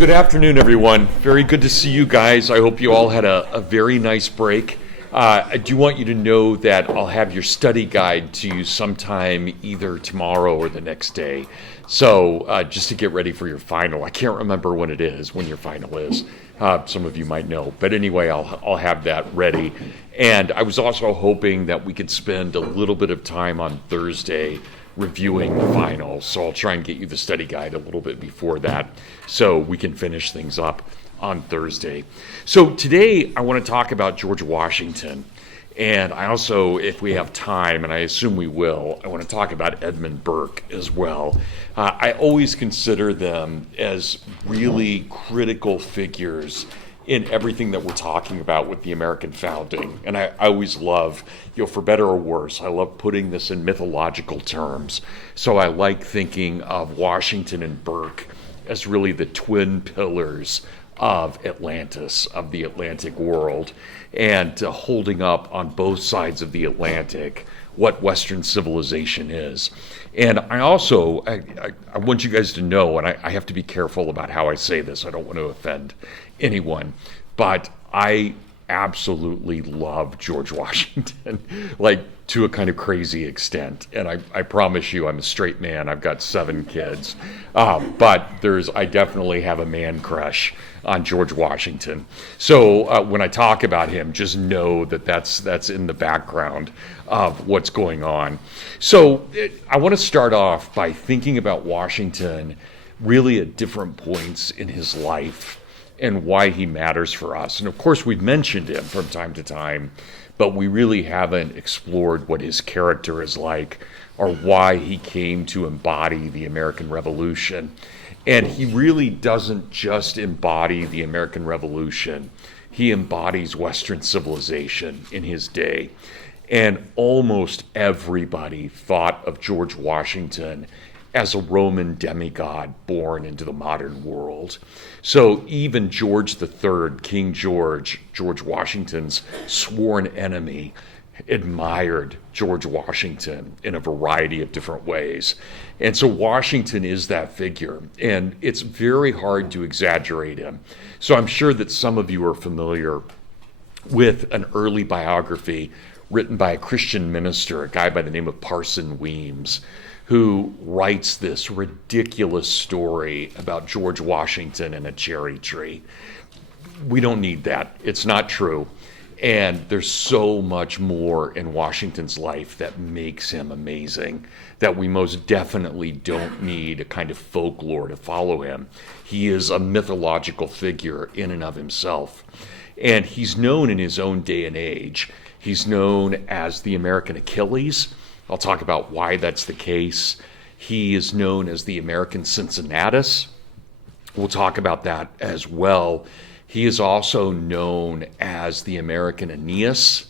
Good afternoon, everyone. Very good to see you guys. I hope you all had a very nice break. I do want you to know that I'll have your study guide to you sometime either tomorrow or the next day. So just to get ready for your final. I can't remember when it is, when your final is. Some of you might know. But anyway, I'll have that ready. And I was also hoping that we could spend a little bit of time on Thursday reviewing the final. So I'll try and get you the study guide a little bit before that so we can finish things up on Thursday. So today I want to talk about George Washington. And I also, if we have time, and I assume we will, I want to talk about Edmund Burke as well. I always consider them as really critical figures in everything that we're talking about with the American founding. And I always love, for better or worse, I love putting this in mythological terms. So I like thinking of Washington and Burke as really the twin pillars of Atlantis, of the Atlantic world, and holding up on both sides of the Atlantic what Western civilization is. And I also, I want you guys to know, and I have to be careful about how I say this, I don't want to offend anyone, but I absolutely love George Washington, like to a kind of crazy extent. And I promise you, I'm a straight man. I've got 7 kids. But I definitely have a man crush on George Washington. So when I talk about him, just know that that's in the background of what's going on. So I want to start off by thinking about Washington really at different points in his life and why he matters for us. And of course, we've mentioned him from time to time, but we really haven't explored what his character is like or why he came to embody the American Revolution. And he really doesn't just embody the American Revolution. He embodies Western civilization in his day. And almost everybody thought of George Washington as a Roman demigod born into the modern world. So even George III, King George Washington's sworn enemy, admired George Washington in a variety of different ways. And so Washington is that figure, and it's very hard to exaggerate him. So I'm sure that some of you are familiar with an early biography written by a Christian minister, a guy by the name of Parson Weems, who writes this ridiculous story about George Washington and a cherry tree. We don't need that. It's not true. And there's so much more in Washington's life that makes him amazing that we most definitely don't need a kind of folklore to follow him. He is a mythological figure in and of himself. And he's known in his own day and age. He's known as the American Achilles. I'll talk about why that's the case. He is known as the American Cincinnatus. We'll talk about that as well. He is also known as the American Aeneas,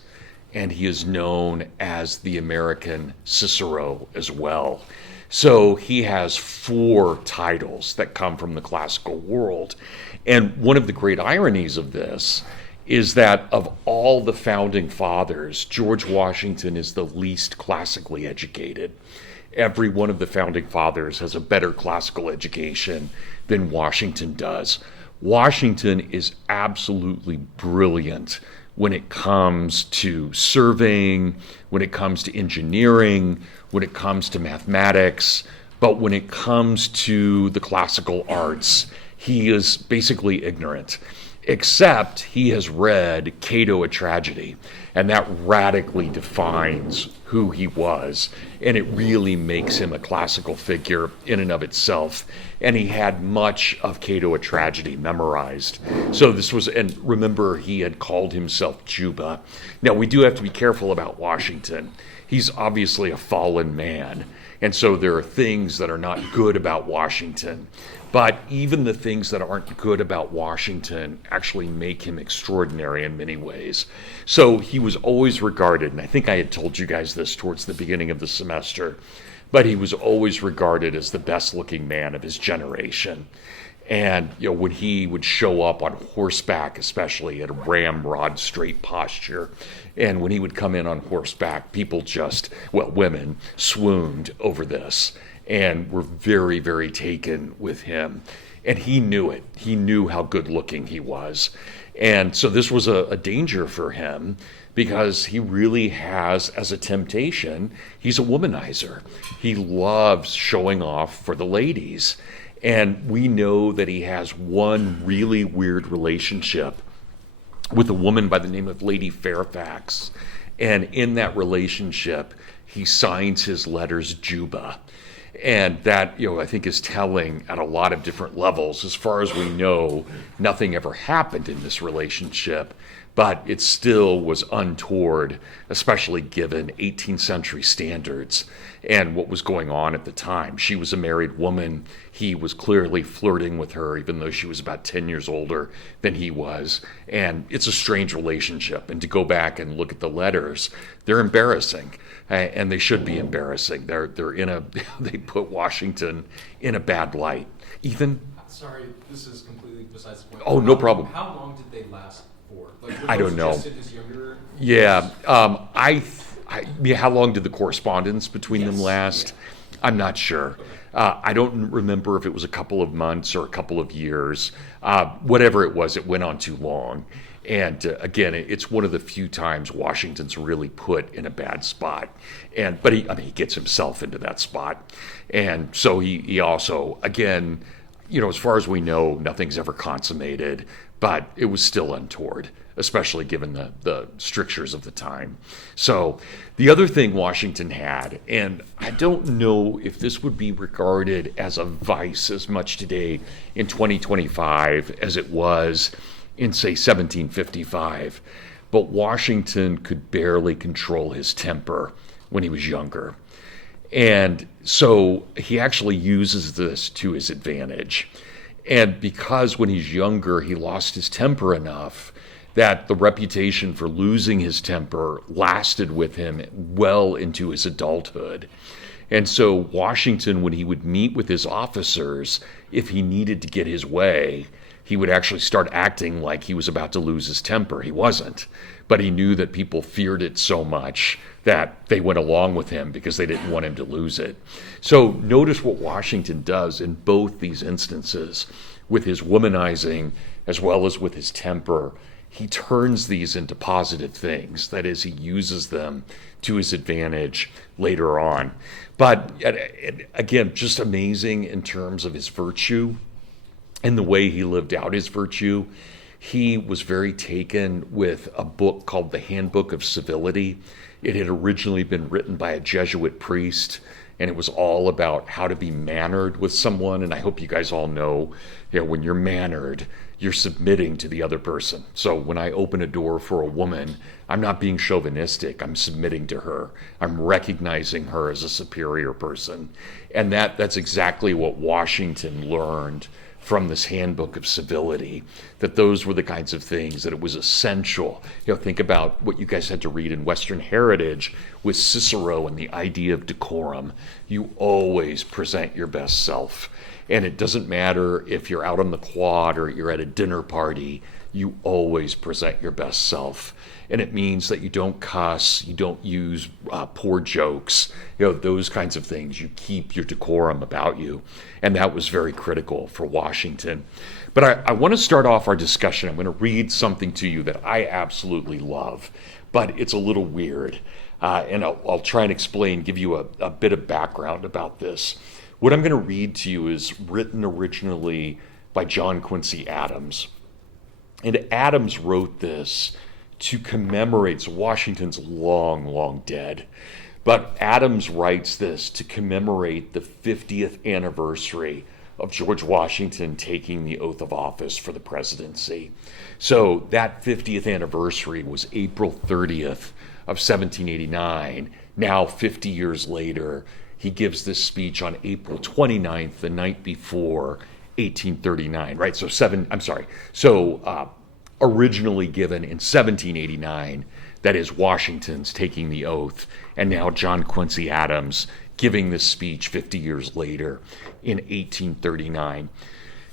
and he is known as the American Cicero as well. So he has 4 titles that come from the classical world. And one of the great ironies of this is that of all the founding fathers, George Washington is the least classically educated. Every one of the founding fathers has a better classical education than Washington does. Washington is absolutely brilliant when it comes to surveying, when it comes to engineering, when it comes to mathematics, but when it comes to the classical arts, he is basically ignorant. Except he has read Cato, a Tragedy, and that radically defines who he was, and it really makes him a classical figure in and of itself. And he had much of Cato, a Tragedy memorized. So this was, and remember, he had called himself Juba. Now, we do have to be careful about Washington. He's obviously a fallen man, and so there are things that are not good about Washington. But even the things that aren't good about Washington actually make him extraordinary in many ways. So he was always regarded, and I think I had told you guys this towards the beginning of the semester, but he was always regarded as the best looking man of his generation. And when he would show up on horseback, especially at a ramrod straight posture, and when he would come in on horseback, people women swooned over this and were very, very taken with him. And he knew it. He knew how good looking he was. And so this was a danger for him because he really has, as a temptation, he's a womanizer. He loves showing off for the ladies. And we know that he has one really weird relationship with a woman by the name of Lady Fairfax. And in that relationship, he signs his letters Juba. And that, I think is telling at a lot of different levels. As far as we know, nothing ever happened in this relationship, but it still was untoward, especially given 18th century standards and what was going on at the time. She was a married woman. He was clearly flirting with her, even though she was about 10 years older than he was. And it's a strange relationship. And to go back and look at the letters, they're embarrassing. And they should be embarrassing. They put Washington in a bad light. Ethan? Sorry, this is completely besides the point. Oh, no problem. How long did they last for? I don't know. Just in his younger Yeah. How long did the correspondence between them last? Yeah. I'm not sure. I don't remember if it was a couple of months or a couple of years. Whatever it was, it went on too long. And again, it's one of the few times Washington's really put in a bad spot. But he gets himself into that spot. And so he also, again, as far as we know, nothing's ever consummated, but it was still untoward, especially given the strictures of the time. So the other thing Washington had, and I don't know if this would be regarded as a vice as much today in 2025 as it was in, say, 1755, but Washington could barely control his temper when he was younger. And so he actually uses this to his advantage. And because when he's younger, he lost his temper enough that the reputation for losing his temper lasted with him well into his adulthood. And so Washington, when he would meet with his officers, if he needed to get his way, he would actually start acting like he was about to lose his temper. He wasn't, but he knew that people feared it so much that they went along with him because they didn't want him to lose it. So notice what Washington does in both these instances with his womanizing as well as with his temper. He turns these into positive things. That is, he uses them to his advantage later on. But again, just amazing in terms of his virtue and the way he lived out his virtue. He was very taken with a book called The Handbook of Civility. It had originally been written by a Jesuit priest, and it was all about how to be mannered with someone. And I hope you guys all know, when you're mannered, you're submitting to the other person. So when I open a door for a woman, I'm not being chauvinistic. I'm submitting to her. I'm recognizing her as a superior person. And that's exactly what Washington learned from this Handbook of Civility, that those were the kinds of things that it was essential. Think about what you guys had to read in Western Heritage with Cicero and the idea of decorum. You always present your best self. And it doesn't matter if you're out on the quad or you're at a dinner party, you always present your best self. And it means that you don't cuss, you don't use poor jokes, those kinds of things. You keep your decorum about you. And that was very critical for Washington. But I want to start off our discussion. I'm going to read something to you that I absolutely love, but it's a little weird. And I'll try and explain, give you a bit of background about this. What I'm going to read to you is written originally by John Quincy Adams. And Adams wrote this to commemorate, so Washington's long, long dead. But Adams writes this to commemorate the 50th anniversary of George Washington taking the oath of office for the presidency. So that 50th anniversary was April 30th of 1789. Now, 50 years later, he gives this speech on April 29th, the night before 1839, right? So originally given in 1789, that is Washington's taking the oath, and now John Quincy Adams giving this speech 50 years later in 1839.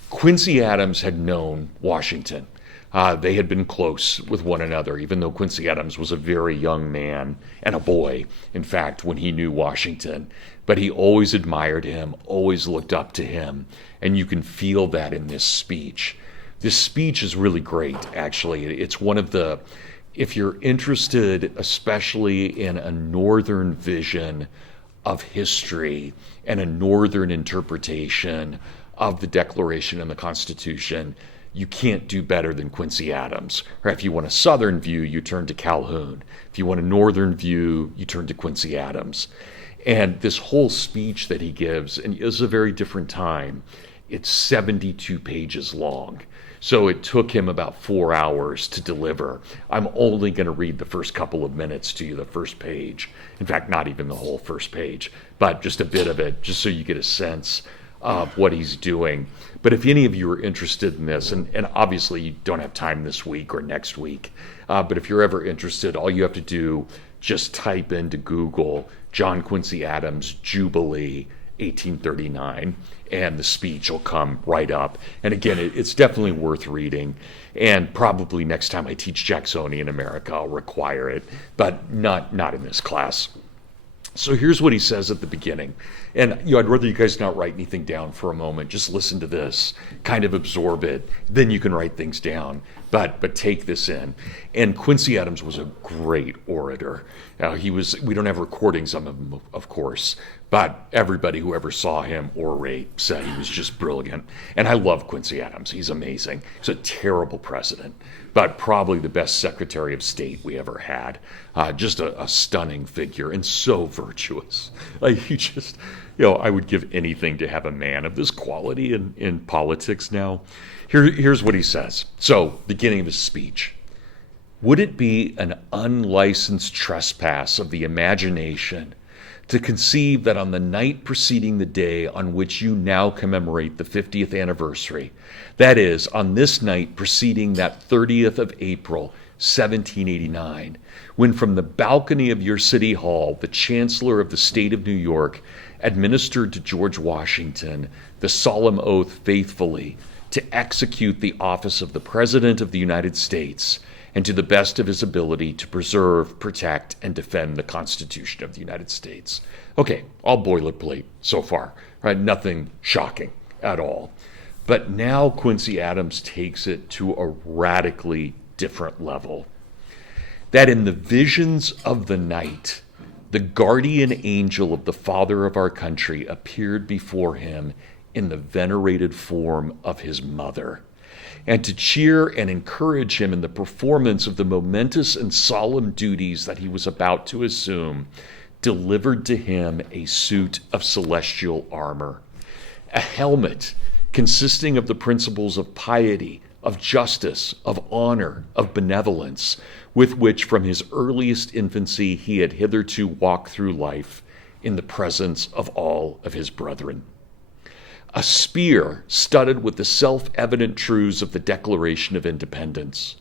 Quincy Adams had known Washington. They had been close with one another, even though Quincy Adams was a very young man and a boy, in fact, when he knew Washington. But he always admired him, always looked up to him, and you can feel that in this speech. This speech is really great, actually. It's one of the, if you're interested, especially in a Northern vision of history and a Northern interpretation of the Declaration and the Constitution, you can't do better than Quincy Adams. Or if you want a Southern view, you turn to Calhoun. If you want a Northern view, you turn to Quincy Adams. And this whole speech that he gives, and it was a very different time, it's 72 pages long. So it took him about 4 hours to deliver. I'm only going to read the first couple of minutes to you, the first page. In fact, not even the whole first page, but just a bit of it, just so you get a sense of what he's doing. But if any of you are interested in this, and obviously you don't have time this week or next week, but if you're ever interested, all you have to do, just type into Google John Quincy Adams Jubilee 1839, and the speech will come right up. And again, it's definitely worth reading. And probably next time I teach Jacksonian America, I'll require it, but not in this class. So here's what he says at the beginning. And I'd rather you guys not write anything down for a moment. Just listen to this, kind of absorb it. Then you can write things down. But take this in. And Quincy Adams was a great orator. We don't have recordings of him, of course, but everybody who ever saw him orate said he was just brilliant. And I love Quincy Adams. He's amazing. He's a terrible president, but probably the best Secretary of State we ever had. Just a stunning figure and so virtuous. Like I would give anything to have a man of this quality in politics now. Here's what he says. So, beginning of his speech. Would it be an unlicensed trespass of the imagination to conceive that on the night preceding the day on which you now commemorate the 50th anniversary, that is, on this night preceding that 30th of April, 1789, when from the balcony of your city hall, the Chancellor of the State of New York administered to George Washington the solemn oath faithfully to execute the office of the President of the United States and to the best of his ability to preserve, protect, and defend the Constitution of the United States. Okay, all boilerplate so far, right? Nothing shocking at all. But now Quincy Adams takes it to a radically different level. That in the visions of the night, the guardian angel of the father of our country appeared before him in the venerated form of his mother, and to cheer and encourage him in the performance of the momentous and solemn duties that he was about to assume, delivered to him a suit of celestial armor, a helmet consisting of the principles of piety, of justice, of honor, of benevolence, with which from his earliest infancy he had hitherto walked through life in the presence of all of his brethren. A spear studded with the self-evident truths of the Declaration of Independence.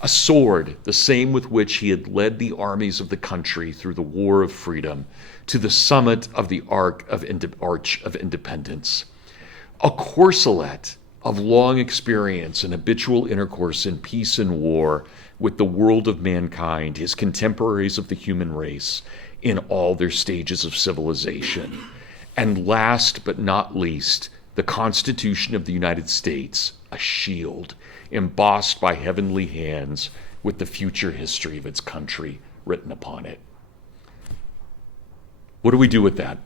A sword, the same with which he had led the armies of the country through the War of Freedom to the summit of the Arch of Independence. A corselet of long experience and habitual intercourse in peace and war with the world of mankind, his contemporaries of the human race, in all their stages of civilization. And last but not least, the Constitution of the United States, a shield embossed by heavenly hands with the future history of its country written upon it. What do we do with that?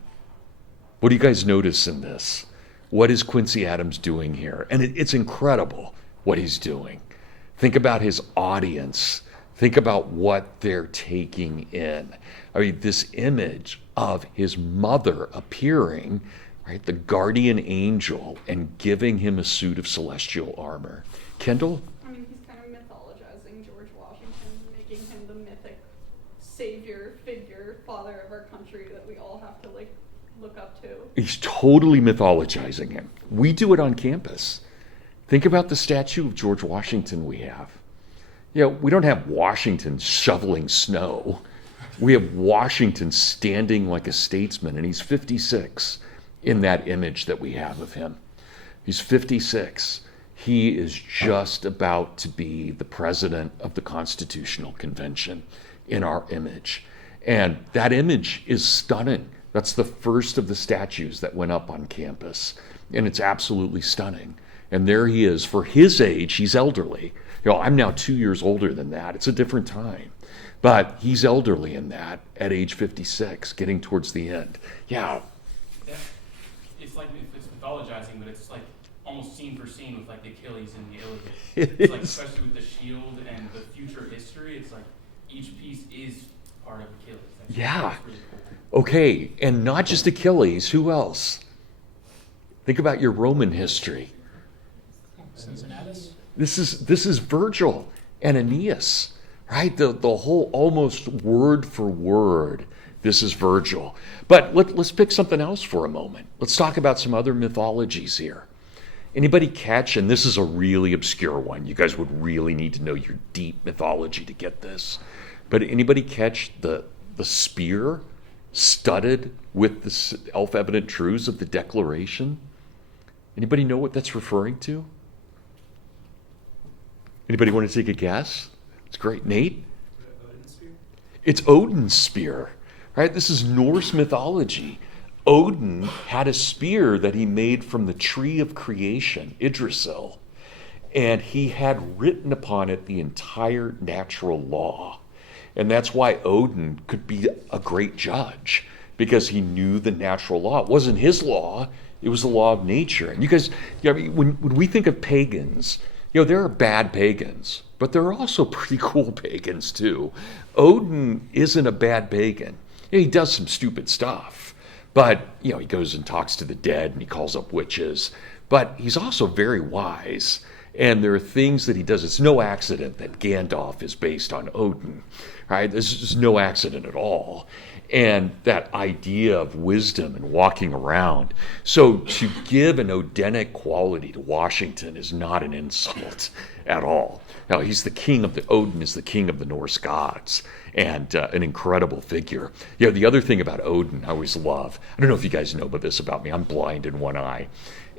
What do you guys notice in this? What is Quincy Adams doing here? And it's incredible what he's doing. Think about his audience. Think about what they're taking in. I mean, this image of his mother appearing, right, the guardian angel, and giving him a suit of celestial armor. Kendall? I mean, he's kind of mythologizing George Washington, making him the mythic savior figure, father of our country that we all have to, look up to. He's totally mythologizing him. We do it on campus. Think about the statue of George Washington we have. We don't have Washington shoveling snow. We have Washington standing like a statesman, and he's 56 in that image that we have of him. He's 56. He is just about to be the president of the Constitutional Convention in our image. And that image is stunning. That's the first of the statues that went up on campus. And it's absolutely stunning. And there he is. For his age, he's elderly. I'm now 2 years older than that. It's a different time. But he's elderly in that at age 56, getting towards the end. Yeah. It's like it's mythologizing, but it's like almost scene for scene with like the Achilles and the Iliad. It's like, especially with the shield and the future history, it's like each piece is part of Achilles. That's really cool. Okay, and not just Achilles, who else? Think about your Roman history. Cincinnatus? This is Virgil and Aeneas, right? The whole almost word for word. This is Virgil. But let's pick something else for a moment. Let's talk about some other mythologies here. Anybody catch, and this is a really obscure one, you guys would really need to know your deep mythology to get this, but anybody catch the spear studded with the self-evident truths of the Declaration? Anybody know what that's referring to? Anybody want to take a guess? It's great. Nate? It's Odin's spear, right? This is Norse mythology. Odin had a spear that he made from the tree of creation, Yggdrasil, and he had written upon it the entire natural law. And that's why Odin could be a great judge, because he knew the natural law. It wasn't his law, it was the law of nature. And you guys, when we think of pagans, there are bad pagans, but there are also pretty cool pagans too. Odin isn't a bad pagan. He does some stupid stuff, but he goes and talks to the dead and he calls up witches, but he's also very wise. And there are things that he does. It's no accident that Gandalf is based on Odin, right? This is no accident at all. And that idea of wisdom and walking around. So to give an Odinic quality to Washington is not an insult at all. Now, he's the king of Odin is the king of the Norse gods, and an incredible figure. The other thing about Odin I always love, I don't know if you guys know about this about me, I'm blind in one eye.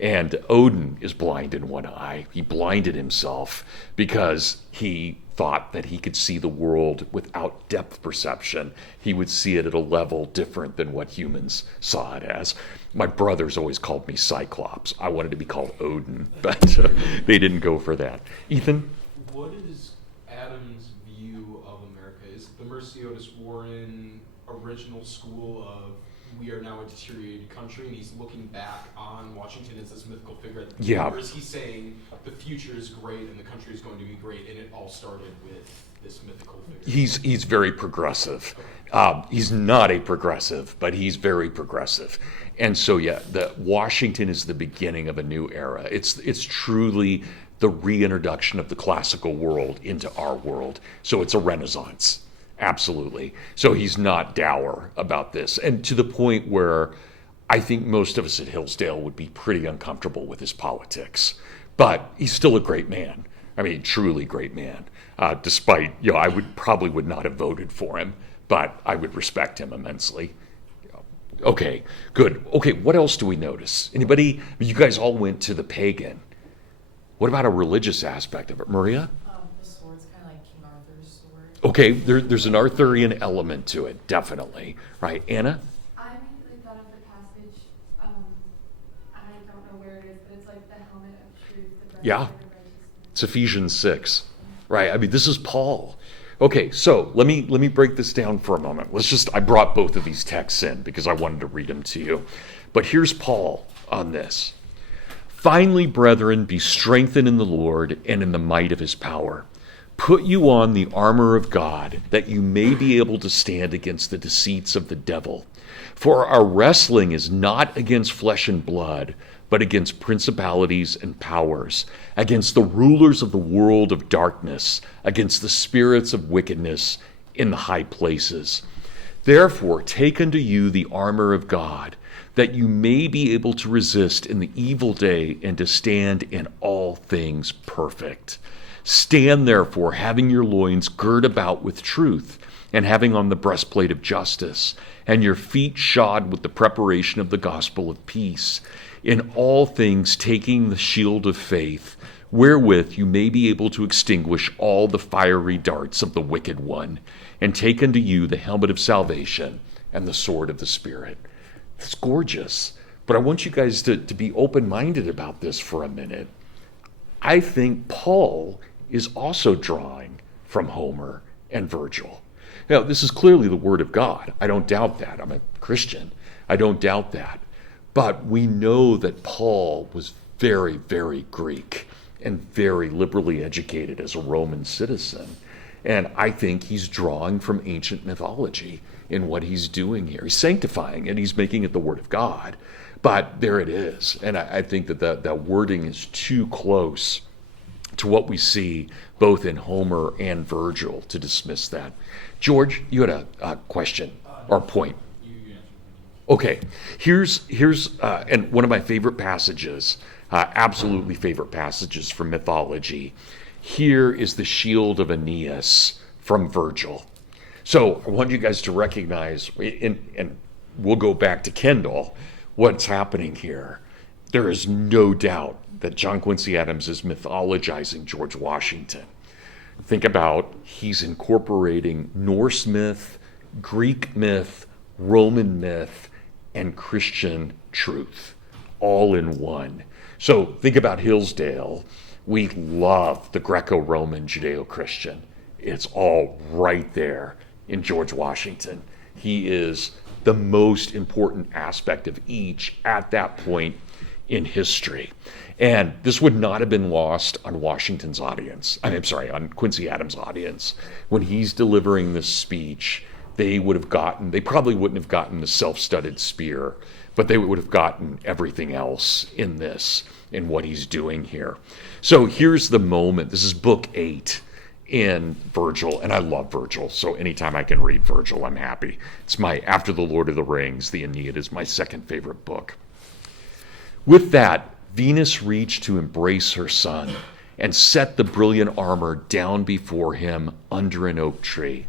And Odin is blind in one eye. He blinded himself because he thought that he could see the world without depth perception. He would see it at a level different than what humans saw it as. My brothers always called me Cyclops. I wanted to be called Odin, but they didn't go for that. Ethan? What is Adam's view of America? Is the Merciodis Warren original school of we are now a deteriorated country, and he's looking back on Washington as this mythical figure? Yeah. Or is he saying the future is great and the country is going to be great, and it all started with this mythical figure? He's very progressive. He's not a progressive, but he's very progressive. And so, the Washington is the beginning of a new era. It's truly the reintroduction of the classical world into our world. So it's a renaissance. Absolutely. So he's not dour about this. And to the point where I think most of us at Hillsdale would be pretty uncomfortable with his politics. But he's still a great man. I mean, truly great man. Despite, I would not have voted for him, but I would respect him immensely. Okay, good. Okay, what else do we notice? Anybody? You guys all went to the pagan. What about a religious aspect of it? Maria? The sword's kind of like King Arthur's sword. Okay, there's an Arthurian element to it, definitely. Right, Anna? I immediately thought of the passage, I don't know where it is, but it's like the helmet of truth, the breastplate Yeah. of righteousness. It's Ephesians 6, right? I mean, this is Paul. Okay, so let me break this down for a moment. I brought both of these texts in because I wanted to read them to you. But here's Paul on this. Finally, brethren, be strengthened in the Lord and in the might of his power. Put you on the armor of God, that you may be able to stand against the deceits of the devil. For our wrestling is not against flesh and blood, but against principalities and powers, against the rulers of the world of darkness, against the spirits of wickedness in the high places. Therefore, take unto you the armor of God, that you may be able to resist in the evil day and to stand in all things perfect. Stand therefore, having your loins girt about with truth, and having on the breastplate of justice, and your feet shod with the preparation of the gospel of peace. In all things taking the shield of faith, wherewith you may be able to extinguish all the fiery darts of the wicked one, and take unto you the helmet of salvation and the sword of the Spirit. It's gorgeous. But I want you guys to be open-minded about this for a minute. I think Paul is also drawing from Homer and Virgil. Now, this is clearly the Word of God. I don't doubt that. I'm a Christian. I don't doubt that. But we know that Paul was very, very Greek and very liberally educated as a Roman citizen. And I think he's drawing from ancient mythology in what he's doing here. He's sanctifying it. He's making it the Word of God. But there it is. And I think that that wording is too close to what we see both in Homer and Virgil to dismiss that. George, you had a question or point. Okay, here's and one of my favorite passages, absolutely favorite passages from mythology. Here is the shield of Aeneas from Virgil. So I want you guys to recognize, and we'll go back to Kendall, what's happening here. There is no doubt that John Quincy Adams is mythologizing George Washington. Think about, he's incorporating Norse myth, Greek myth, Roman myth, and Christian truth all in one. So think about Hillsdale. We love the Greco-Roman Judeo-Christian. It's all right there in George Washington. He is the most important aspect of each at that point in history. And this would not have been lost on Washington's audience. On Quincy Adams' audience. When he's delivering this speech, they probably wouldn't have gotten the self-studded spear, but they would have gotten everything else in this, in what he's doing here. So here's the moment. This is book 8 in Virgil, and I love Virgil, so anytime I can read Virgil, I'm happy. It's after the Lord of the Rings, the Aeneid is my second favorite book. With that, Venus reached to embrace her son and set the brilliant armor down before him under an oak tree.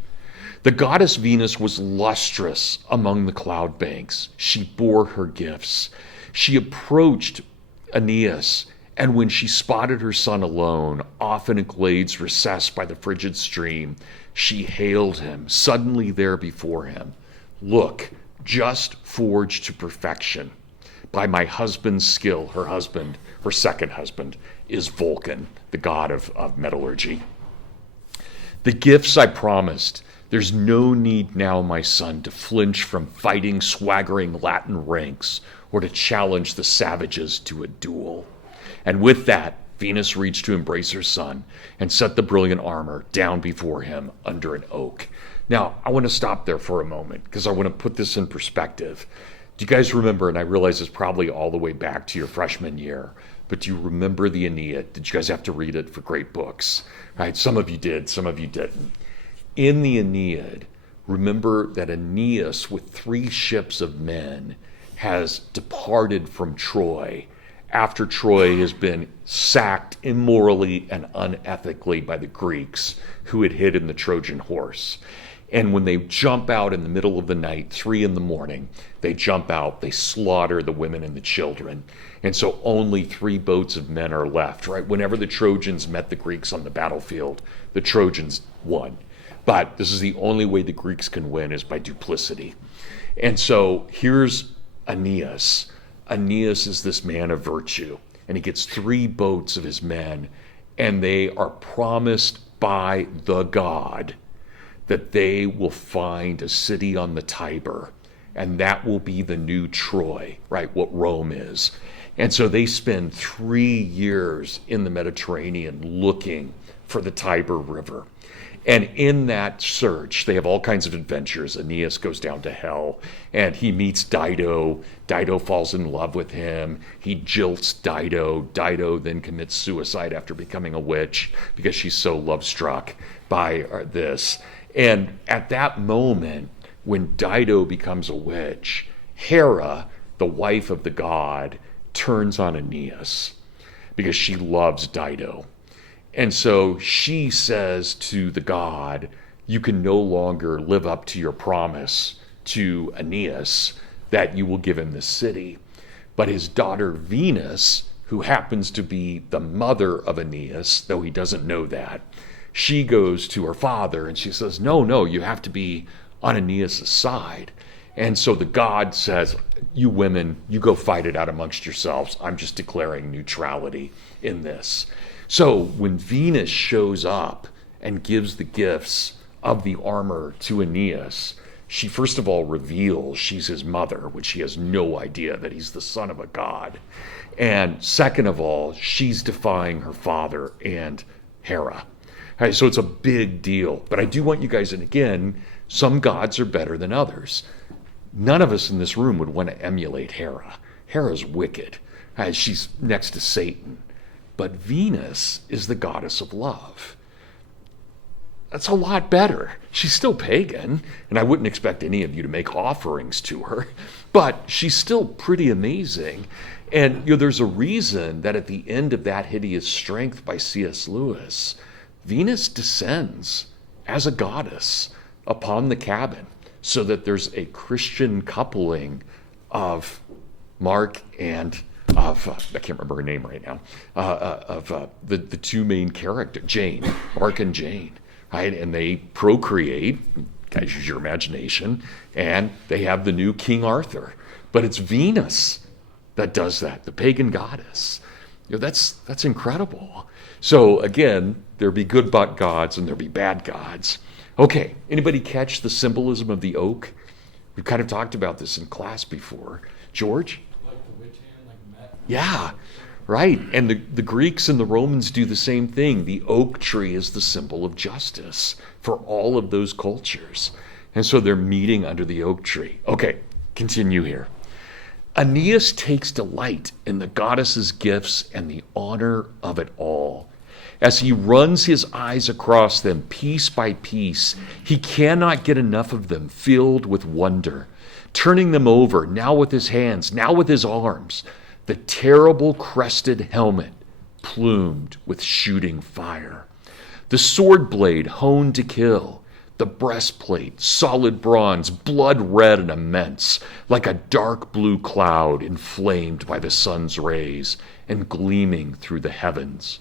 The goddess Venus was lustrous among the cloud banks. She bore her gifts. She approached Aeneas, and when she spotted her son alone, off in a glades recessed by the frigid stream, she hailed him, suddenly there before him. Look, just forged to perfection. By my husband's skill, her second husband, is Vulcan, the god of metallurgy. The gifts I promised, there's no need now, my son, to flinch from fighting swaggering Latin ranks or to challenge the savages to a duel. And with that, Venus reached to embrace her son and set the brilliant armor down before him under an oak. Now, I want to stop there for a moment because I want to put this in perspective. Do you guys remember, and I realize it's probably all the way back to your freshman year, but do you remember the Aeneid? Did you guys have to read it for great books? Right? Some of you did, some of you didn't. In the Aeneid, remember that Aeneas, with 3 ships of men, has departed from Troy after Troy has been sacked immorally and unethically by the Greeks who had hidden the Trojan horse. And when they jump out in the middle of the night, 3 a.m, they jump out, they slaughter the women and the children. And so only 3 boats of men are left, right? Whenever the Trojans met the Greeks on the battlefield, the Trojans won. But this is the only way the Greeks can win is by duplicity. And so here's Aeneas. Aeneas is this man of virtue, and he gets 3 boats of his men, and they are promised by the god that they will find a city on the Tiber, and that will be the new Troy, right? What Rome is. And so they spend 3 years in the Mediterranean looking for the Tiber River. And in that search, they have all kinds of adventures. Aeneas goes down to hell, and he meets Dido. Dido falls in love with him. He jilts Dido. Dido then commits suicide after becoming a witch because she's so love-struck by this. And at that moment, when Dido becomes a witch, Hera, the wife of the god, turns on Aeneas because she loves Dido. And so she says to the god, you can no longer live up to your promise to Aeneas that you will give him the city. But his daughter Venus who happens to be the mother of Aeneas, though he doesn't know that, she goes to her father and she says, no, you have to be on Aeneas' side. And so the god says, you women, you go fight it out amongst yourselves. I'm just declaring neutrality in this. So when Venus shows up and gives the gifts of the armor to Aeneas, she first of all reveals she's his mother, which she has no idea that he's the son of a god. And second of all, she's defying her father and Hera. All right, so it's a big deal. But I do want you guys, and again, some gods are better than others. None of us in this room would want to emulate Hera. Hera's wicked. She's next to Satan. But Venus is the goddess of love. That's a lot better. She's still pagan, and I wouldn't expect any of you to make offerings to her, but she's still pretty amazing. And there's a reason that at the end of That Hideous Strength by C.S. Lewis, Venus descends as a goddess upon the cabin so that there's a Christian coupling of Mark and of, I can't remember her name right now, the two main characters, Jane, Mark and Jane. Right? And they procreate, guys, use your imagination, and they have the new King Arthur. But it's Venus that does that, the pagan goddess. That's incredible. So again, there be good gods and there be bad gods. Okay, anybody catch the symbolism of the oak? We've kind of talked about this in class before. George? Like the witch hand, like Met. Yeah. Right, and the Greeks and the Romans do the same thing. The oak tree is the symbol of justice for all of those cultures. And so they're meeting under the oak tree. Okay, continue here. Aeneas takes delight in the goddess's gifts and the honor of it all. As he runs his eyes across them piece by piece, he cannot get enough of them, filled with wonder, turning them over, now with his hands, now with his arms. The terrible crested helmet, plumed with shooting fire. The sword blade honed to kill. The breastplate, solid bronze, blood red and immense, like a dark blue cloud inflamed by the sun's rays and gleaming through the heavens.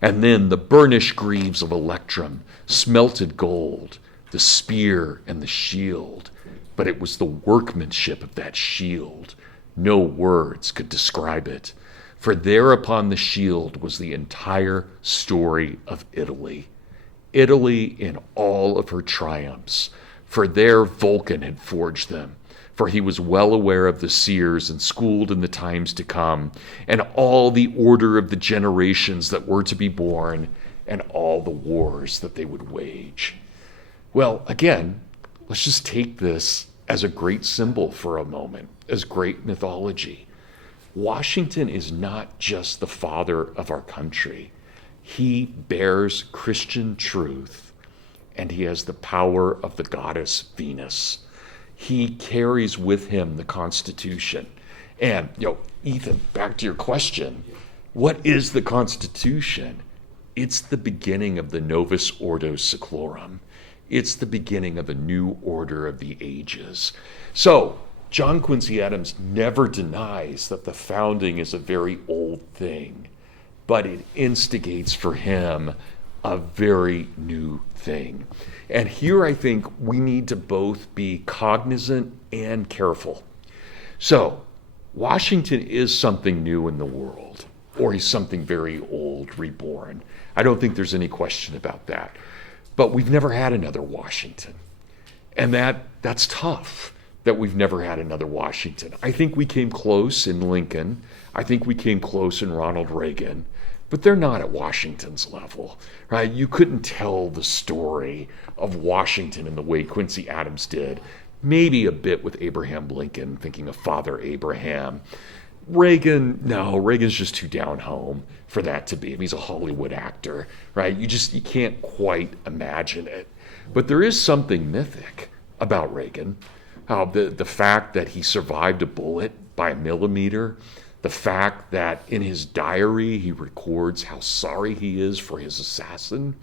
And then the burnished greaves of electrum, smelted gold, the spear and the shield. But it was the workmanship of that shield. No words could describe it, for there upon the shield was the entire story of Italy. Italy in all of her triumphs, for there Vulcan had forged them, for he was well aware of the seers and schooled in the times to come, and all the order of the generations that were to be born, and all the wars that they would wage. Well, again, let's just take this as a great symbol for a moment, as great mythology. Washington is not just the father of our country. He bears Christian truth, and he has the power of the goddess Venus. He carries with him the Constitution. And, Ethan, back to your question. What is the Constitution? It's the beginning of the Novus Ordo Seclorum. It's the beginning of a new order of the ages. So, John Quincy Adams never denies that the founding is a very old thing, but it instigates for him a very new thing. And here I think we need to both be cognizant and careful. So, Washington is something new in the world, or he's something very old, reborn. I don't think there's any question about that. But we've never had another Washington. And that's tough, that we've never had another Washington. I think we came close in Lincoln. I think we came close in Ronald Reagan. But they're not at Washington's level, right? You couldn't tell the story of Washington in the way Quincy Adams did. Maybe a bit with Abraham Lincoln, thinking of Father Abraham. Reagan's just too down home for that to be. He's a Hollywood actor, right? You can't quite imagine it. But there is something mythic about Reagan. The fact that he survived a bullet by a millimeter, the fact that in his diary he records how sorry he is for his assassin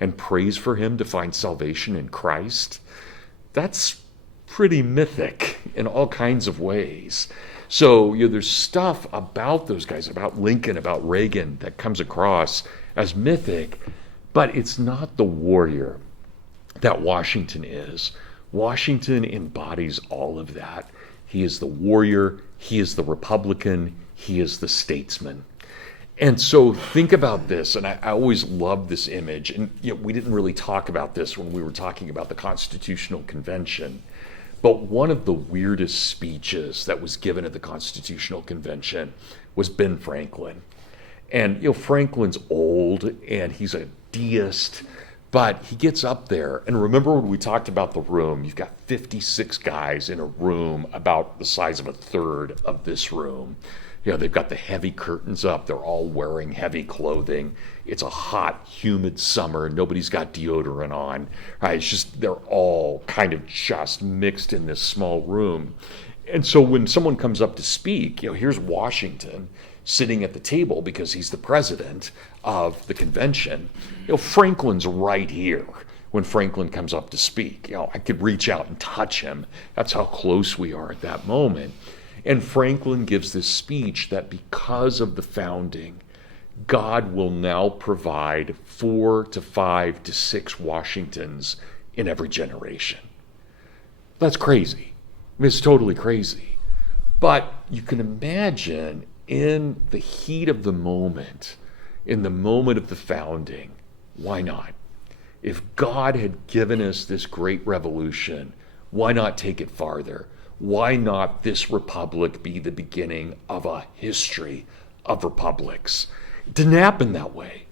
and prays for him to find salvation in Christ. That's pretty mythic in all kinds of ways. So, there's stuff about those guys, about Lincoln, about Reagan, that comes across as mythic, but it's not the warrior that Washington is. Washington embodies all of that. He is the warrior, he is the Republican, he is the statesman. And so think about this, and I always love this image, and we didn't really talk about this when we were talking about the Constitutional Convention, but one of the weirdest speeches that was given at the Constitutional Convention was Ben Franklin. And Franklin's old, and he's a deist, but he gets up there, and remember when we talked about the room, you've got 56 guys in a room about the size of a third of this room. They've got the heavy curtains up. They're all wearing heavy clothing. It's a hot, humid summer. Nobody's got deodorant on. Right? It's just, they're all kind of just mixed in this small room. And so when someone comes up to speak, here's Washington sitting at the table because he's the president of the convention. Franklin's right here when Franklin comes up to speak. I could reach out and touch him. That's how close we are at that moment. And Franklin gives this speech that because of the founding, God will now provide 4 to 5 to 6 Washingtons in every generation. That's crazy. It's totally crazy. But you can imagine in the heat of the moment, in the moment of the founding, why not? If God had given us this great revolution, why not take it farther? Why not this republic be the beginning of a history of republics? It didn't happen that way,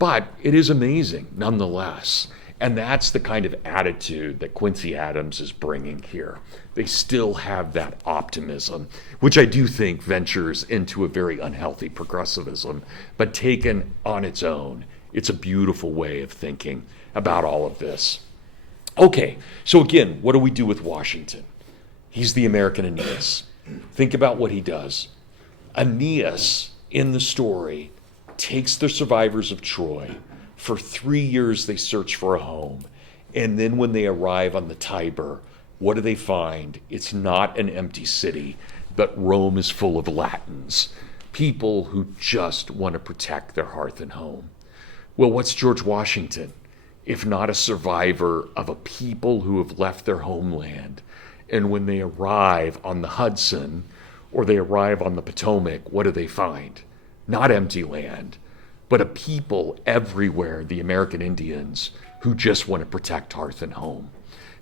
but it is amazing nonetheless. And that's the kind of attitude that Quincy Adams is bringing here. They still have that optimism, which I do think ventures into a very unhealthy progressivism, but taken on its own, it's a beautiful way of thinking about all of this. Okay, so again, what do we do with Washington? He's the American Aeneas. Think about what he does. Aeneas, in the story, takes the survivors of Troy. For 3 years, they search for a home. And then when they arrive on the Tiber, what do they find? It's not an empty city, but Rome is full of Latins, people who just want to protect their hearth and home. Well, what's George Washington, if not a survivor of a people who have left their homeland? And when they arrive on the Hudson or they arrive on the Potomac, what do they find? Not empty land, but a people everywhere, the American Indians, who just want to protect hearth and home.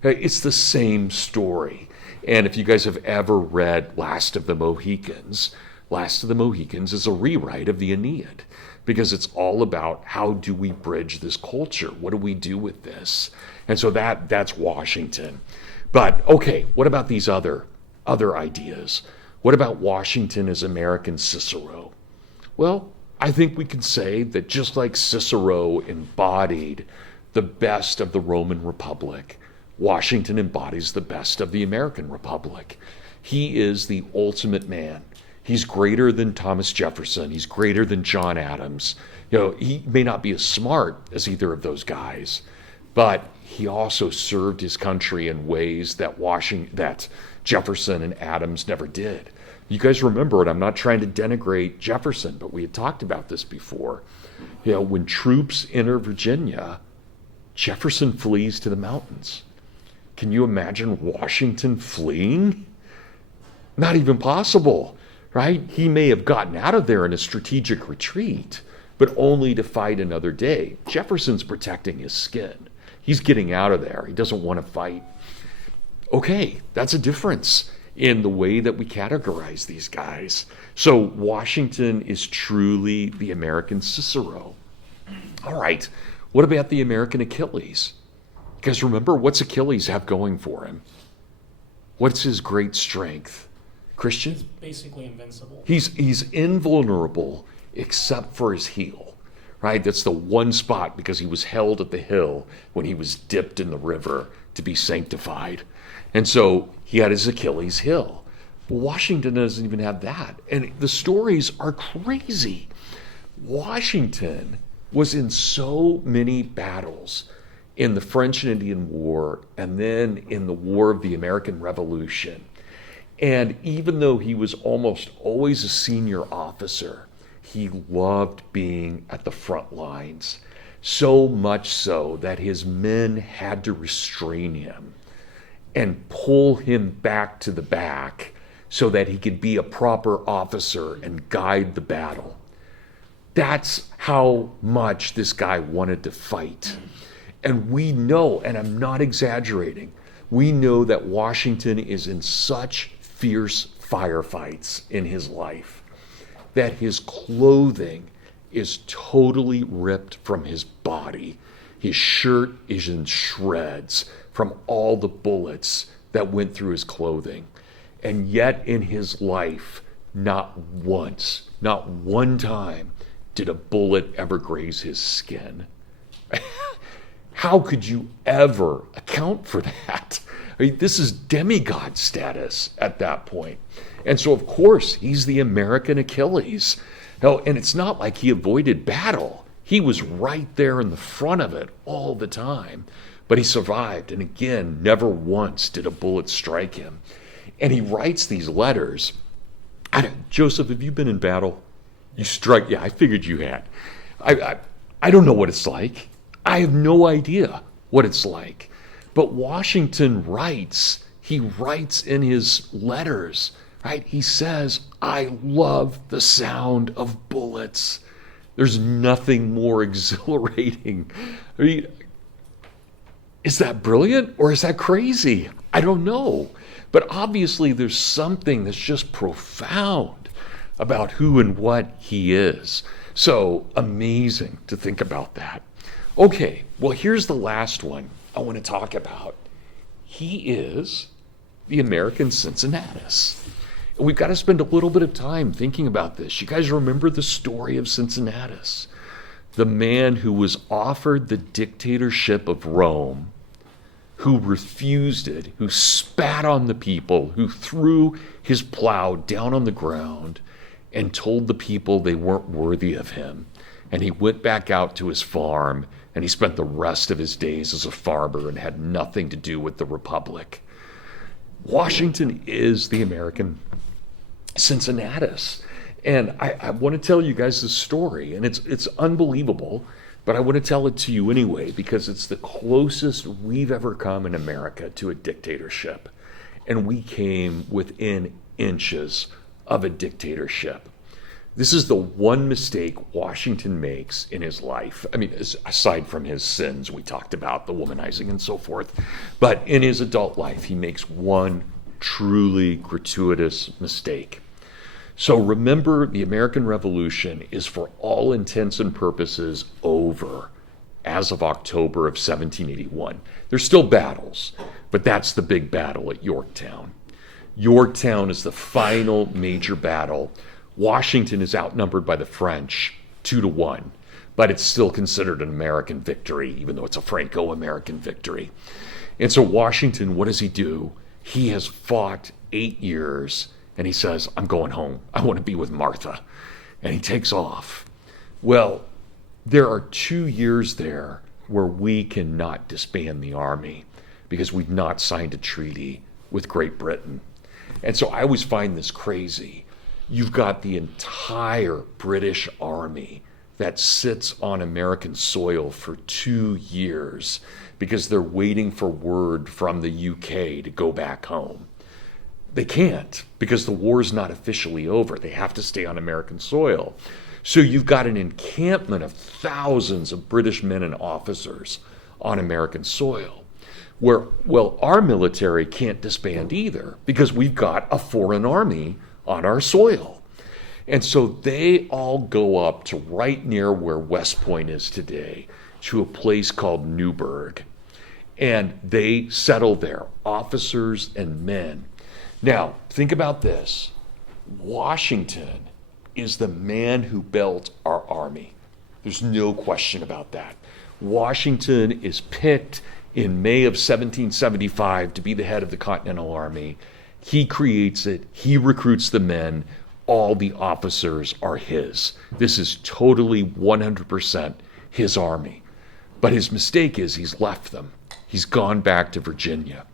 It's the same story. And if you guys have ever read Last of the Mohicans is a rewrite of the Aeneid, because it's all about how do we bridge this culture? What do we do with this? And so that's Washington. But okay, what about these other ideas? What about Washington as American Cicero? Well, I think we can say that just like Cicero embodied the best of the Roman Republic, Washington embodies the best of the American Republic. He is the ultimate man. He's greater than Thomas Jefferson. He's greater than John Adams. He may not be as smart as either of those guys, but he also served his country in ways that Jefferson and Adams never did. You guys remember it. I'm not trying to denigrate Jefferson, but we had talked about this before. When troops enter Virginia, Jefferson flees to the mountains. Can you imagine Washington fleeing? Not even possible, right? He may have gotten out of there in a strategic retreat, but only to fight another day. Jefferson's protecting his skin. He's getting out of there. He doesn't want to fight. Okay, that's a difference in the way that we categorize these guys. So Washington is truly the American Cicero. All right, what about the American Achilles? Because remember, what's Achilles have going for him? What's his great strength? Christian? He's basically invincible. He's invulnerable except for his heel, right? That's the one spot because he was held at the hill when he was dipped in the river to be sanctified. And so he had his Achilles heel. Washington doesn't even have that. And the stories are crazy. Washington was in so many battles in the French and Indian War, and then in the War of the American Revolution. And even though he was almost always a senior officer, he loved being at the front lines, so much so that his men had to restrain him and pull him back to the back so that he could be a proper officer and guide the battle. That's how much this guy wanted to fight. And we know, and I'm not exaggerating, we know that Washington is in such fierce firefights in his life that his clothing is totally ripped from his body. His shirt is in shreds from all the bullets that went through his clothing. And yet in his life, not once, not one time, did a bullet ever graze his skin. How could you ever account for that? I mean, this is demigod status at that point. And so, of course, he's the American Achilles. No, and it's not like he avoided battle. He was right there in the front of it all the time. But he survived, and again, never once did a bullet strike him. And he writes these letters. Joseph, have you been in battle? You strike? Yeah, I figured you had. I don't know what it's like. I have no idea what it's like. But Washington writes, he writes in his letters, right? He says, I love the sound of bullets. There's nothing more exhilarating. I mean, is that brilliant or is that crazy? I don't know. But obviously there's something that's just profound about who and what he is. So amazing to think about that. Okay, well, here's the last one I want to talk about. He is the American Cincinnatus. And we've got to spend a little bit of time thinking about this. You guys remember the story of Cincinnatus, the man who was offered the dictatorship of Rome, who refused it, who spat on the people, who threw his plow down on the ground and told the people they weren't worthy of him. And he went back out to his farm, and he spent the rest of his days as a farmer and had nothing to do with the Republic. Washington is the American Cincinnatus. And I want to tell you guys this story, and it's unbelievable, but I want to tell it to you anyway, because it's the closest we've ever come in America to a dictatorship. And we came within inches of a dictatorship. This is the one mistake Washington makes in his life. I mean, aside from his sins we talked about, the womanizing and so forth. But in his adult life, he makes one truly gratuitous mistake. So remember, the American Revolution is for all intents and purposes over as of October of 1781. There's still battles, but that's the big battle at Yorktown. Yorktown is the final major battle. Washington is outnumbered by the French 2-1, but it's still considered an American victory, even though it's a Franco-American victory. And so Washington, what does he do? He has fought 8 years, and he says, I'm going home. I want to be with Martha. And he takes off. Well, there are 2 years there where we cannot disband the army because we've not signed a treaty with Great Britain. And so I always find this crazy. You've got the entire British Army that sits on American soil for 2 years because they're waiting for word from the UK to go back home. They can't because the war's not officially over. They have to stay on American soil. So you've got an encampment of thousands of British men and officers on American soil. Where, well, our military can't disband either because we've got a foreign army on our soil. And so they all go up to right near where West Point is today, to a place called Newburgh. And they settle there, officers and men. Now, think about this. Washington is the man who built our army. There's no question about that. Washington is picked in May of 1775 to be the head of the Continental Army. He creates it. He recruits the men. All the officers are his. This is totally 100% his army. But his mistake is he's left them. He's gone back to Virginia.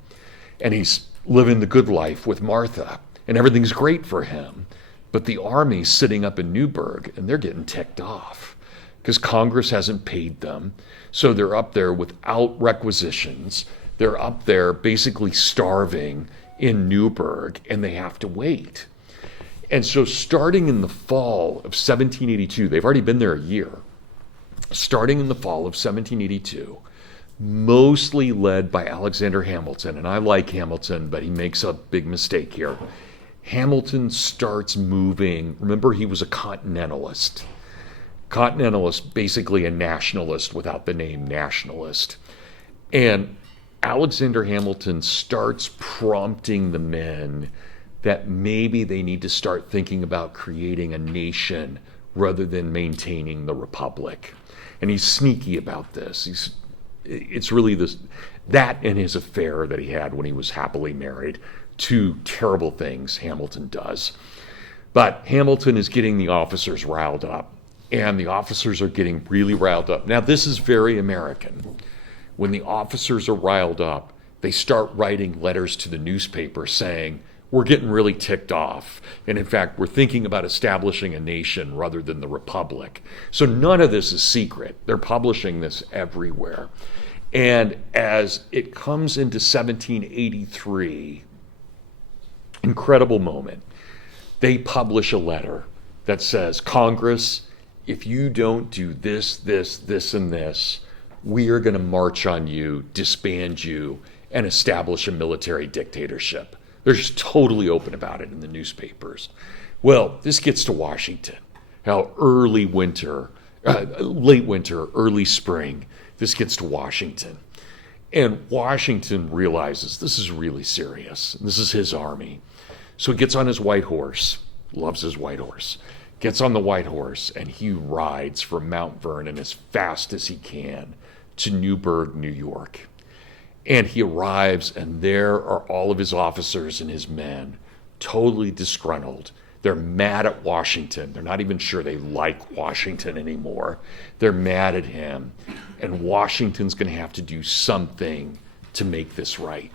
And he's living the good life with Martha. And everything's great for him. But the army's sitting up in Newburgh, and they're getting ticked off because Congress hasn't paid them. So they're up there without requisitions. They're up there basically starving in Newburgh, and they have to wait. And so starting in the fall of 1782, they've already been there a year. Starting in the fall of 1782, mostly led by Alexander Hamilton, and I like Hamilton, but he makes a big mistake here. Hamilton starts moving. Remember, he was a continentalist. Continentalist, basically a nationalist without the name nationalist. And Alexander Hamilton starts prompting the men that maybe they need to start thinking about creating a nation rather than maintaining the republic. And he's sneaky about this. It's really that and his affair that he had when he was happily married. Two terrible things Hamilton does. But Hamilton is getting the officers riled up, and the officers are getting really riled up. Now, this is very American. When the officers are riled up, they start writing letters to the newspaper saying, we're getting really ticked off. And in fact, we're thinking about establishing a nation rather than the republic. So none of this is secret. They're publishing this everywhere. And as it comes into 1783, incredible moment, they publish a letter that says, Congress, if you don't do this, this, this, and this, we are going to march on you, disband you, and establish a military dictatorship. They're just totally open about it in the newspapers. Well, this gets to Washington. How late winter, early spring, this gets to Washington. And Washington realizes this is really serious. This is his army. So he gets on his white horse, loves his white horse, gets on the white horse, and he rides from Mount Vernon as fast as he can to Newburgh, New York. And he arrives, and there are all of his officers and his men, totally disgruntled. They're mad at Washington. They're not even sure they like Washington anymore. They're mad at him. And Washington's going to have to do something to make this right.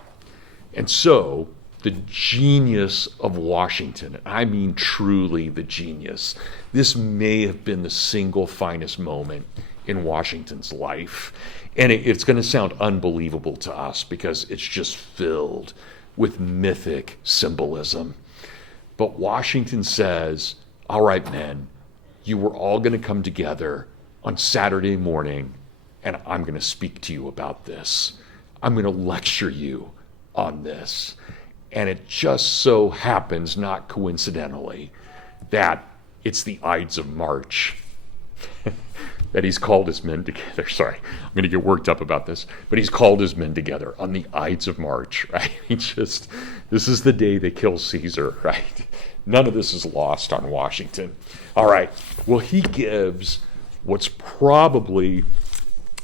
And so the genius of Washington, and I mean truly the genius, this may have been the single finest moment in Washington's life. And it's going to sound unbelievable to us because it's just filled with mythic symbolism. But Washington says, all right, men, you were all going to come together on Saturday morning, and I'm going to speak to you about this. I'm going to lecture you on this. And it just so happens, not coincidentally, that it's the Ides of March. That he's called his men together. Sorry, I'm going to get worked up about this. But he's called his men together on the Ides of March, right? This is the day they kill Caesar, right? None of this is lost on Washington. All right, well, he gives what's probably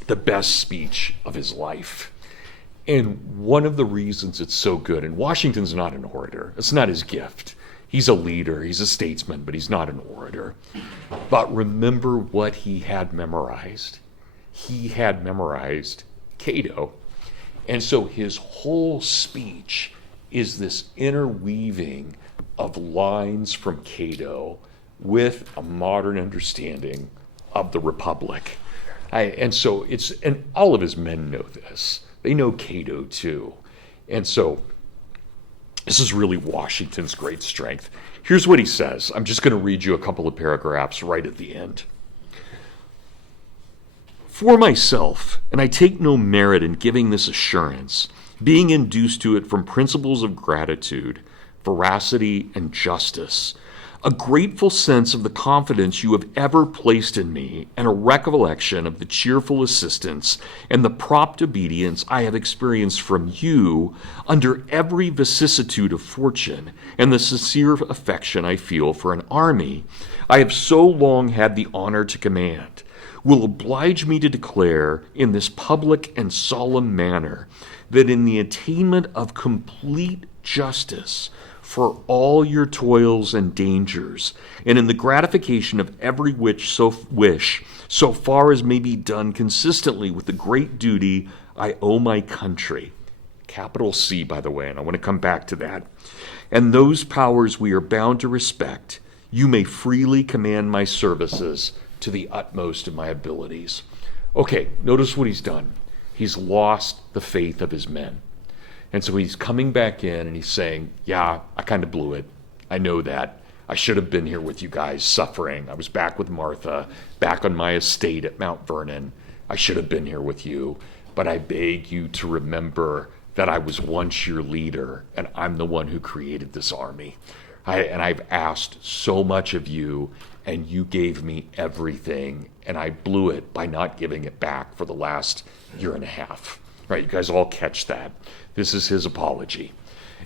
the best speech of his life. And one of the reasons it's so good, and Washington's not an orator. It's not his gift. He's a leader, he's a statesman, but he's not an orator. But remember what he had memorized. He had memorized Cato. And so his whole speech is this interweaving of lines from Cato with a modern understanding of the Republic. And all of his men know this. They know Cato too. And so this is really Washington's great strength. Here's what he says. I'm just going to read you a couple of paragraphs right at the end. For myself, and I take no merit in giving this assurance, being induced to it from principles of gratitude, veracity, and justice, a grateful sense of the confidence you have ever placed in me, and a recollection of the cheerful assistance and the prompt obedience I have experienced from you under every vicissitude of fortune, and the sincere affection I feel for an army I have so long had the honor to command, will oblige me to declare in this public and solemn manner that in the attainment of complete justice, for all your toils and dangers, and in the gratification of every wish, so far as may be done consistently with the great duty I owe my country. Capital C, by the way, and I want to come back to that. And those powers we are bound to respect, you may freely command my services to the utmost of my abilities. Okay, notice what he's done. He's lost the faith of his men. And so he's coming back in and he's saying, yeah, I kind of blew it. I know that. I should have been here with you guys suffering. I was back with Martha, back on my estate at Mount Vernon. I should have been here with you. But I beg you to remember that I was once your leader and I'm the one who created this army. I've asked so much of you and you gave me everything and I blew it by not giving it back for the last year and a half. Right, you guys all catch that. This is his apology.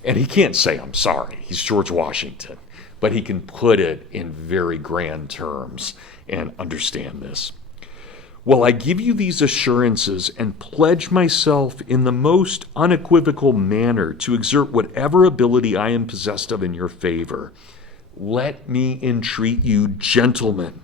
And he can't say, I'm sorry. He's George Washington. But he can put it in very grand terms and understand this. Well, I give you these assurances and pledge myself in the most unequivocal manner to exert whatever ability I am possessed of in your favor. Let me entreat you, gentlemen,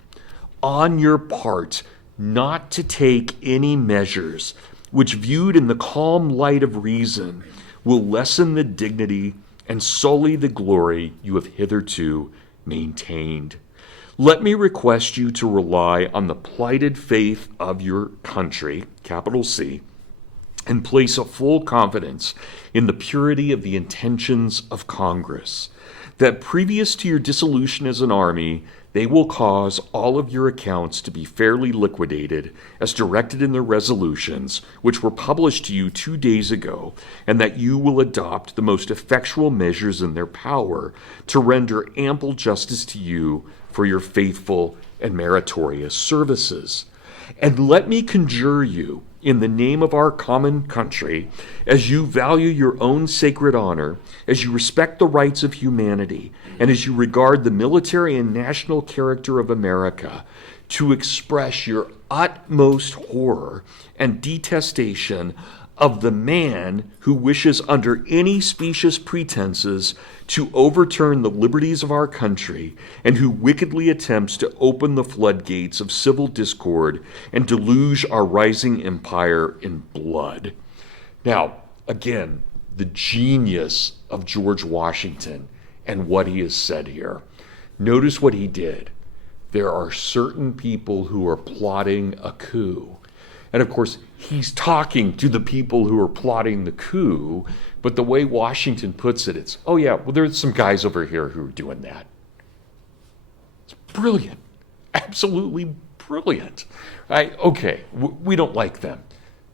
on your part, not to take any measures which, viewed in the calm light of reason, will lessen the dignity and sully the glory you have hitherto maintained. Let me request you to rely on the plighted faith of your country, capital C, and place a full confidence in the purity of the intentions of Congress, that previous to your dissolution as an army, they will cause all of your accounts to be fairly liquidated as directed in their resolutions, which were published to you 2 days ago, and that you will adopt the most effectual measures in their power to render ample justice to you for your faithful and meritorious services. And let me conjure you, in the name of our common country, as you value your own sacred honor, as you respect the rights of humanity, and as you regard the military and national character of America, to express your utmost horror and detestation of the man who wishes under any specious pretenses to overturn the liberties of our country and who wickedly attempts to open the floodgates of civil discord and deluge our rising empire in blood. Now, again, the genius of George Washington and what he has said here. Notice what he did. There are certain people who are plotting a coup. And of course, he's talking to the people who are plotting the coup, but the way Washington puts it, it's, oh yeah, well, there's some guys over here who are doing that. It's brilliant. Absolutely brilliant. Right? Okay, we don't like them.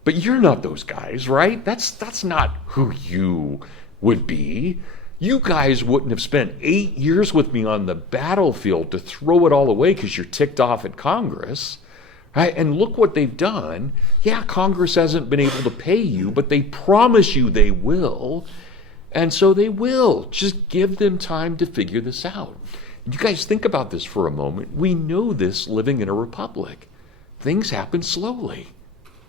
But you're not those guys, right? That's not who you would be. You guys wouldn't have spent 8 years with me on the battlefield to throw it all away because you're ticked off at Congress. Right? And look what they've done. Yeah, Congress hasn't been able to pay you, but they promise you they will. And so they will. Just give them time to figure this out. You guys think about this for a moment. We know this living in a republic. Things happen slowly.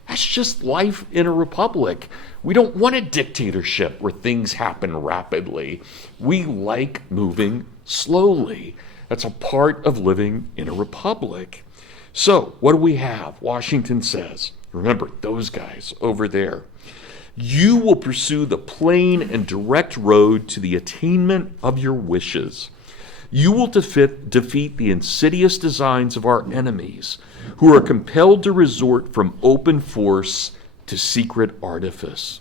That's just life in a republic. We don't want a dictatorship where things happen rapidly. We like moving slowly. That's a part of living in a republic. So, what do we have? Washington says, remember, those guys over there. You will pursue the plain and direct road to the attainment of your wishes. You will defeat the insidious designs of our enemies, who are compelled to resort from open force to secret artifice.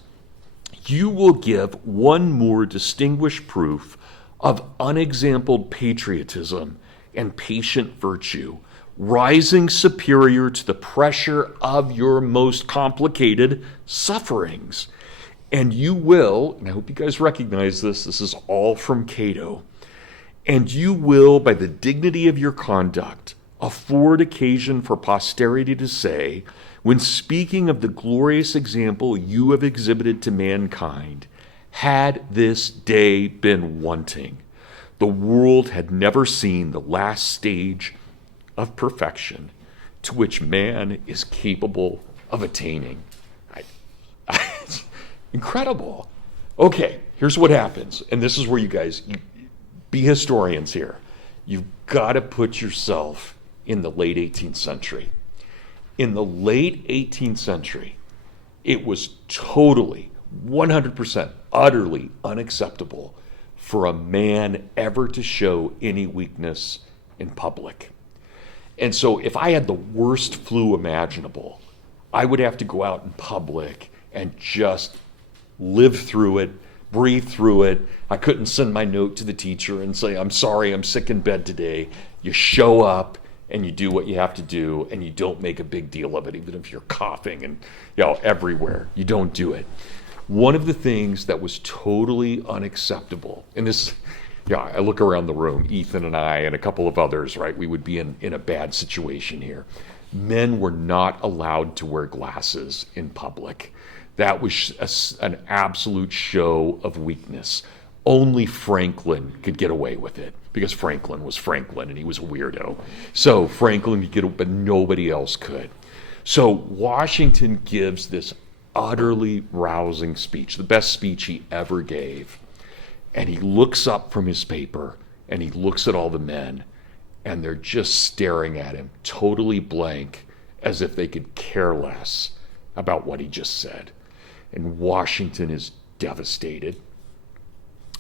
You will give one more distinguished proof of unexampled patriotism and patient virtue, rising superior to the pressure of your most complicated sufferings. And you will, and I hope you guys recognize this is all from Cato, and you will, by the dignity of your conduct, afford occasion for posterity to say, when speaking of the glorious example you have exhibited to mankind, had this day been wanting, the world had never seen the last stage of perfection to which man is capable of attaining. It's incredible. Okay, Here's what happens, and this is where you be historians here. You've got to put yourself in the late 18th century. In the late 18th century, it was totally, 100%, utterly unacceptable for a man ever to show any weakness in public. And so if I had the worst flu imaginable, I would have to go out in public and just live through it, breathe through it. I couldn't send my note to the teacher and say, I'm sorry, I'm sick in bed today. You show up and you do what you have to do, and you don't make a big deal of it, even if you're coughing and everywhere. You don't do it. One of the things that was totally unacceptable, and this, I look around the room, Ethan and I and a couple of others, right? We would be in a bad situation here. Men were not allowed to wear glasses in public. That was an absolute show of weakness. Only Franklin could get away with it because Franklin was Franklin and he was a weirdo. So Franklin could get, but nobody else could. So Washington gives this utterly rousing speech, the best speech he ever gave. And he looks up from his paper and he looks at all the men, and they're just staring at him, totally blank, as if they could care less about what he just said. And Washington is devastated,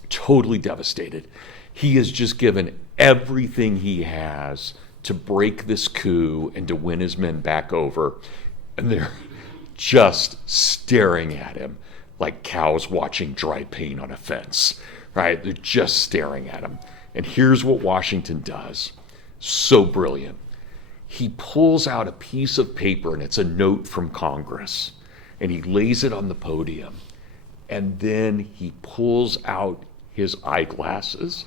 totally devastated. He has just given everything he has to break this coup and to win his men back over. And they're just staring at him like cows watching dry paint on a fence, right? They're just staring at him. And here's what Washington does. So brilliant. He pulls out a piece of paper, and it's a note from Congress, and he lays it on the podium. And then he pulls out his eyeglasses,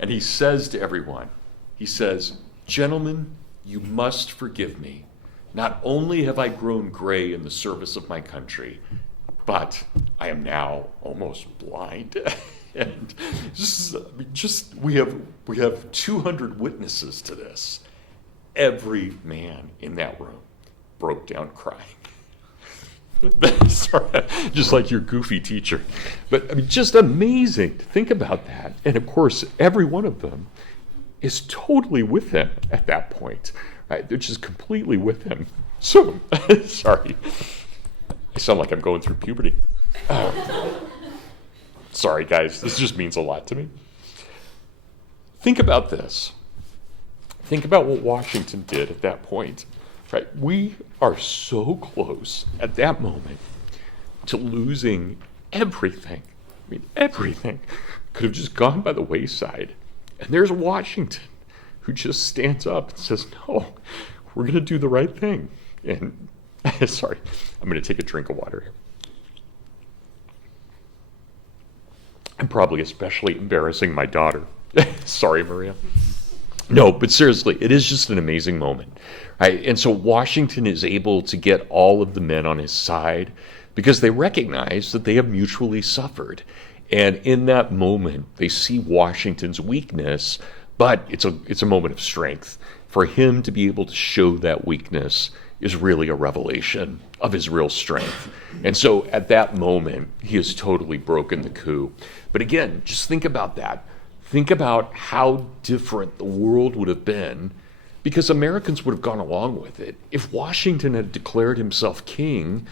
and he says to everyone, he says, "Gentlemen, you must forgive me. Not only have I grown gray in the service of my country, but I am now almost blind." And we have 200 witnesses to this. Every man in that room broke down crying. Sorry, just like your goofy teacher. But just amazing to think about that. And of course, every one of them is totally with him at that point. Right? They're just completely with him. So, sorry. I sound like I'm going through puberty. Sorry, guys. This just means a lot to me. Think about this. Think about what Washington did at that point. Right? We are so close at that moment to losing everything. I mean, everything could have just gone by the wayside. And there's Washington who just stands up and says, no, we're going to do the right thing. And sorry, I'm going to take a drink of water here. I'm probably especially embarrassing my daughter. Sorry, Maria. No, but seriously, it is just an amazing moment. Right? And so Washington is able to get all of the men on his side because they recognize that they have mutually suffered. And in that moment, they see Washington's weakness, but it's a moment of strength. For him to be able to show that weakness is really a revelation of his real strength. And so at that moment, he has totally broken the coup. But again, just think about that. Think about how different the world would have been, because Americans would have gone along with it. If Washington had declared himself king,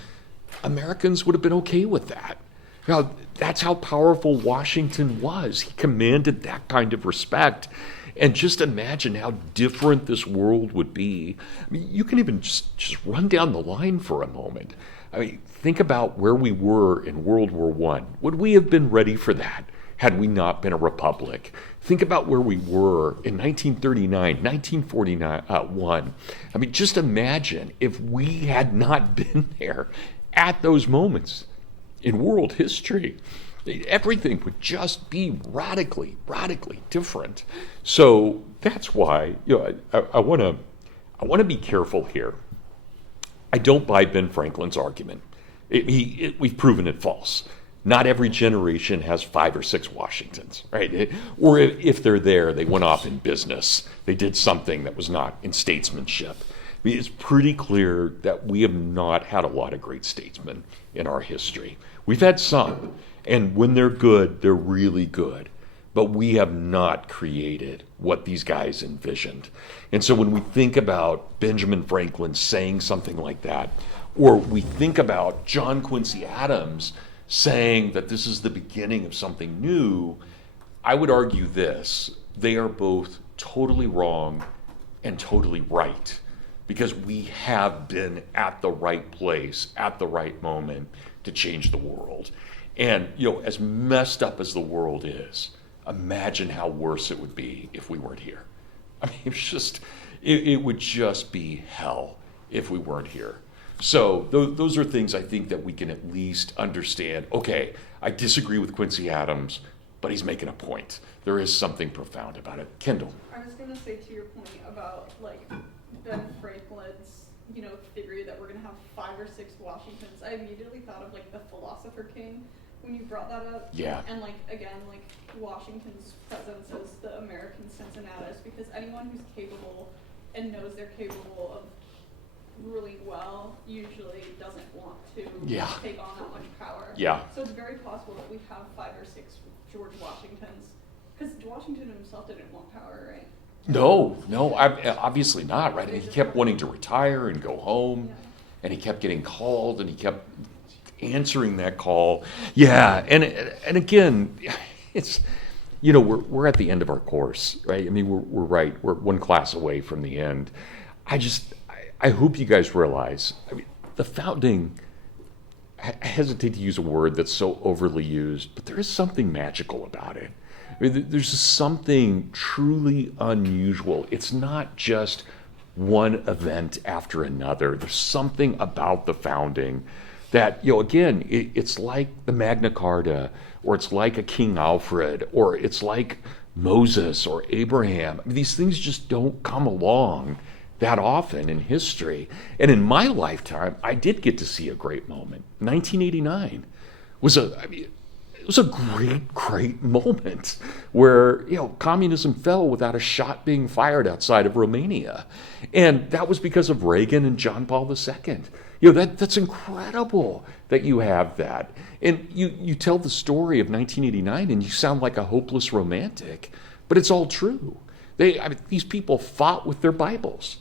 Americans would have been okay with that. Now, that's how powerful Washington was. He commanded that kind of respect. And just imagine how different this world would be. I mean, you can even just run down the line for a moment. I mean, think about where we were in World War I. Would we have been ready for that had we not been a republic? Think about where we were in 1939, 1941. I mean, just imagine if we had not been there at those moments in world history. Everything would just be radically different. So that's why I want to be careful here. I don't buy Ben Franklin's argument. We've proven it false. Not every generation has 5 or 6 Washingtons, right? Or if they're there, they went off in business. They did something that was not in statesmanship. I mean, it's pretty clear that we have not had a lot of great statesmen in our history. We've had some, and when they're good, they're really good. But we have not created what these guys envisioned. And so when we think about Benjamin Franklin saying something like that, or we think about John Quincy Adams saying that this is the beginning of something new, I would argue this: they are both totally wrong and totally right, because we have been at the right place at the right moment to change the world. And as messed up as the world is, imagine how worse it would be if we weren't here. I mean, it would just be hell if we weren't here. So those are things I think that we can at least understand. Okay, I disagree with Quincy Adams, but he's making a point. There is something profound about it. Kendall. I was going to say, to your point about Ben Franklin's, theory that we're going to have 5 or 6 Washingtons, I immediately thought of the Philosopher King when you brought that up. Yeah. And again, Washington's presence as the American Cincinnatus, because anyone who's capable and knows they're capable of ruling well usually doesn't want to take on that much power. Yeah. So it's very possible that we have 5 or 6 George Washingtons, because Washington himself didn't want power, right? No, obviously not, right? I mean, he kept wanting to retire and go home, and he kept getting called, and he kept answering that call. Yeah, and again, it's, we're at the end of our course, right? I mean, we're right. We're one class away from the end. I hope you guys realize, I mean, the founding, I hesitate to use a word that's so overly used, but there is something magical about it. I mean, there's something truly unusual. It's not just one event after another. There's something about the founding that, again, it's like the Magna Carta, or it's like a King Alfred, or it's like Moses or Abraham. I mean, these things just don't come along that often in history. And in my lifetime, I did get to see a great moment. 1989 was it was a great moment where, communism fell without a shot being fired outside of Romania. And that was because of Reagan and John Paul II. That's incredible that you have that. And you tell the story of 1989 and you sound like a hopeless romantic, but it's all true. These people fought with their Bibles.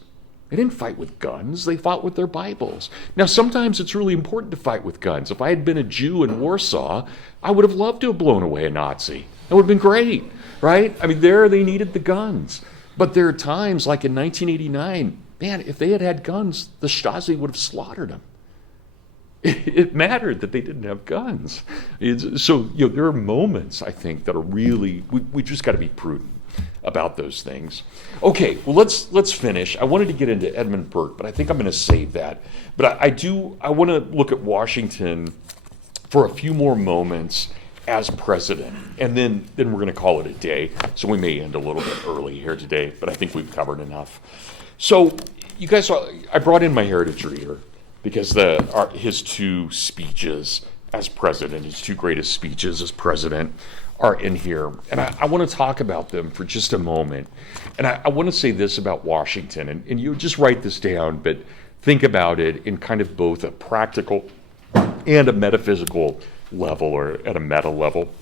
They didn't fight with guns. They fought with their Bibles. Now, sometimes it's really important to fight with guns. If I had been a Jew in Warsaw, I would have loved to have blown away a Nazi. That would have been great, right? I mean, there they needed the guns. But there are times, like in 1989, man, if they had had guns, the Stasi would have slaughtered them. It mattered that they didn't have guns. So, there are moments, I think, that are really, we just got to be prudent about those things. Okay, well, let's finish. I wanted to get into Edmund Burke, but I think I'm going to save that. But I want to look at Washington for a few more moments as president, and then we're going to call it a day. So we may end a little bit early here today, but I think we've covered enough. So you guys, I brought in my heritage reader because his 2 speeches as president, his 2 greatest speeches as president, are in here. And I want to talk about them for just a moment. And I want to say this about Washington, and you just write this down, but think about it in kind of both a practical and a metaphysical level, or at a meta level.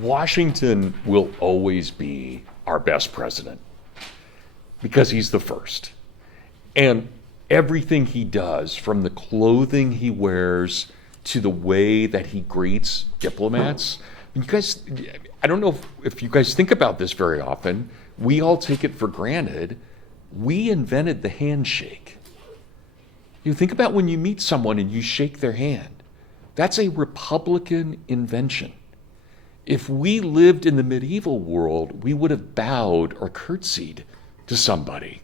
Washington will always be our best president because he's the first. And everything he does, from the clothing he wears to the way that he greets diplomats. You guys, I don't know if you guys think about this very often. We all take it for granted. We invented the handshake. You think about when you meet someone and you shake their hand. That's a Republican invention. If we lived in the medieval world, we would have bowed or curtsied to somebody.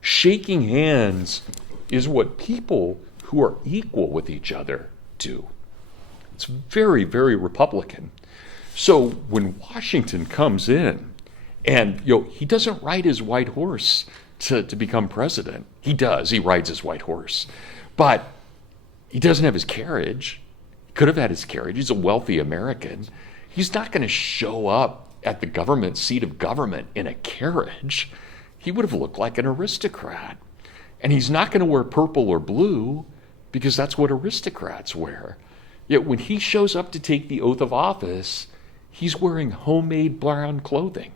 Shaking hands is what people who are equal with each other do. It's very, very Republican. So when Washington comes in, and he doesn't ride his white horse to become president. He does. He rides his white horse. But he doesn't have his carriage. He could have had his carriage. He's a wealthy American. He's not going to show up at the government seat of government in a carriage. he would have looked like an aristocrat. And he's not going to wear purple or blue because that's what aristocrats wear. Yet when he shows up to take the oath of office, he's wearing homemade brown clothing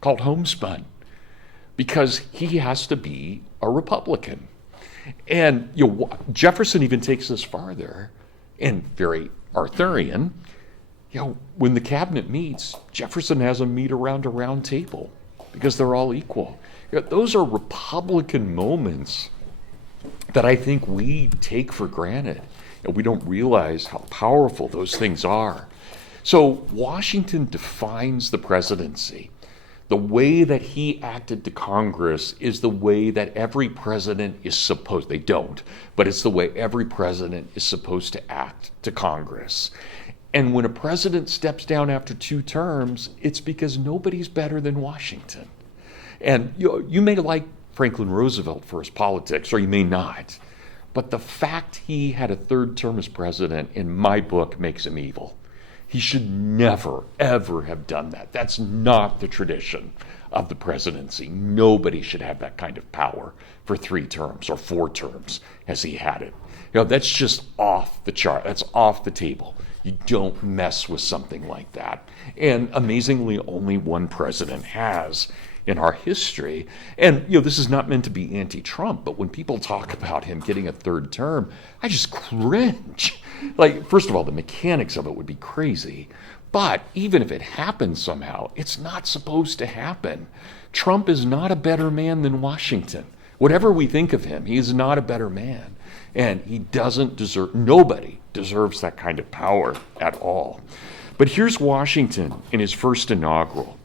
called homespun because he has to be a Republican. And Jefferson even takes this farther, and very Arthurian. When the cabinet meets, Jefferson has them meet around a round table because they're all equal. Those are Republican moments that I think we take for granted, and we don't realize how powerful those things are. So Washington defines the presidency. The way that he acted to Congress is the way that every president is supposed, they don't, but it's the way every president is supposed to act to Congress. And when a president steps down after 2 terms, it's because nobody's better than Washington. And you may like Franklin Roosevelt for his politics, or you may not. But the fact he had a 3rd term as president, in my book, makes him evil. He should never, ever have done that. That's not the tradition of the presidency. Nobody should have that kind of power for 3 terms or 4 terms as he had it. That's just off the chart. That's off the table. You don't mess with something like that. And amazingly, only one president has in our history. And this is not meant to be anti-Trump, but when people talk about him getting a 3rd term, I just cringe. First of all, the mechanics of it would be crazy. But even if it happens somehow, it's not supposed to happen. Trump is not a better man than Washington. Whatever we think of him, he is not a better man. And he doesn't deserve, nobody deserves that kind of power at all. But here's Washington in his first inaugural.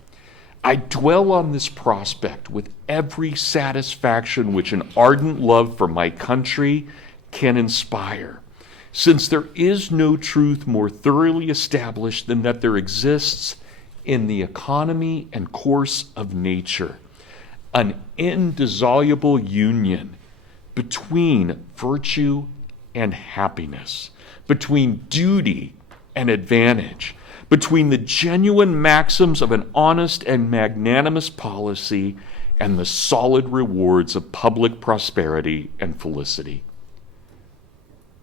I dwell on this prospect with every satisfaction which an ardent love for my country can inspire, since there is no truth more thoroughly established than that there exists in the economy and course of nature an indissoluble union between virtue and happiness, between duty and advantage, between the genuine maxims of an honest and magnanimous policy and the solid rewards of public prosperity and felicity.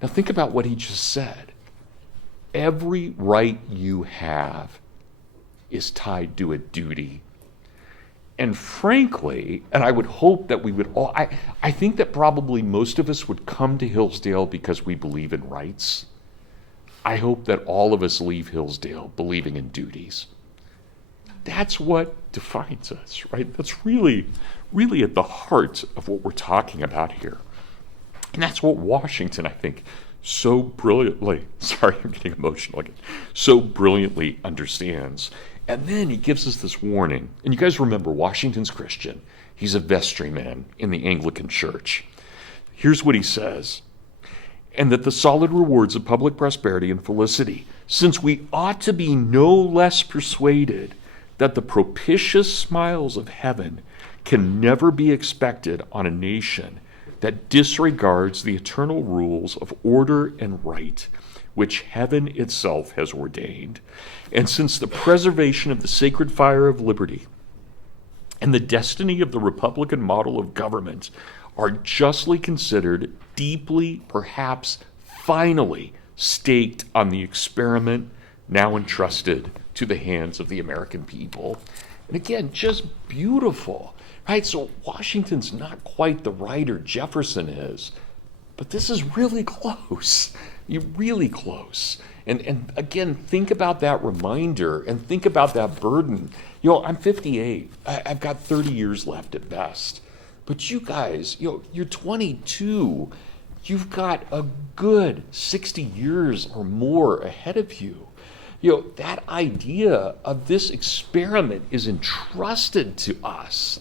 Now think about what he just said. Every right you have is tied to a duty. And frankly, and I would hope that we would all, I think that probably most of us would come to Hillsdale because we believe in rights. I hope that all of us leave Hillsdale believing in duties. That's what defines us, right? That's really, really at the heart of what we're talking about here. And that's what Washington, I think, so brilliantly, sorry, I'm getting emotional again, so brilliantly understands. And then he gives us this warning. And you guys remember, Washington's Christian. He's a vestryman in the Anglican Church. Here's what he says. And that the solid rewards of public prosperity and felicity, since we ought to be no less persuaded that the propitious smiles of heaven can never be expected on a nation that disregards the eternal rules of order and right, which heaven itself has ordained. And since the preservation of the sacred fire of liberty and the destiny of the Republican model of government are justly considered, deeply, perhaps finally staked on the experiment now entrusted to the hands of the American people. And again, just beautiful, right? So Washington's not quite the writer Jefferson is, but this is really close. You're really close. And again, think about that reminder and think about that burden. I'm 58. I've got 30 years left at best. But you guys, you're 22. You've got a good 60 years or more ahead of you. That idea of this experiment is entrusted to us.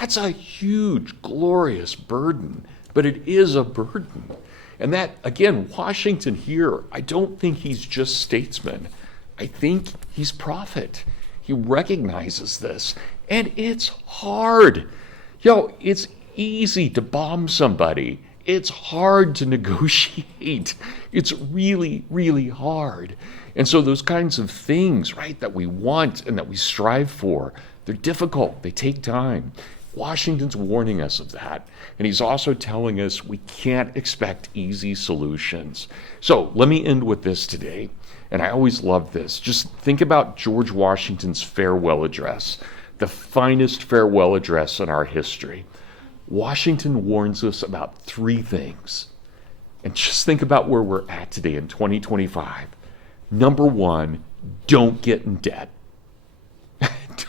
That's a huge, glorious burden, but it is a burden. And that, again, Washington here, I don't think he's just statesman. I think he's prophet. He recognizes this. And it's hard. It's easy to bomb somebody. It's hard to negotiate. It's really, really hard. And so those kinds of things, right, that we want and that we strive for, they're difficult. They take time. Washington's warning us of that. And he's also telling us we can't expect easy solutions. So let me end with this today. And I always love this. Just think about George Washington's farewell address, the finest farewell address in our history. Washington warns us about three things. And just think about where we're at today in 2025. Number one, don't get in debt.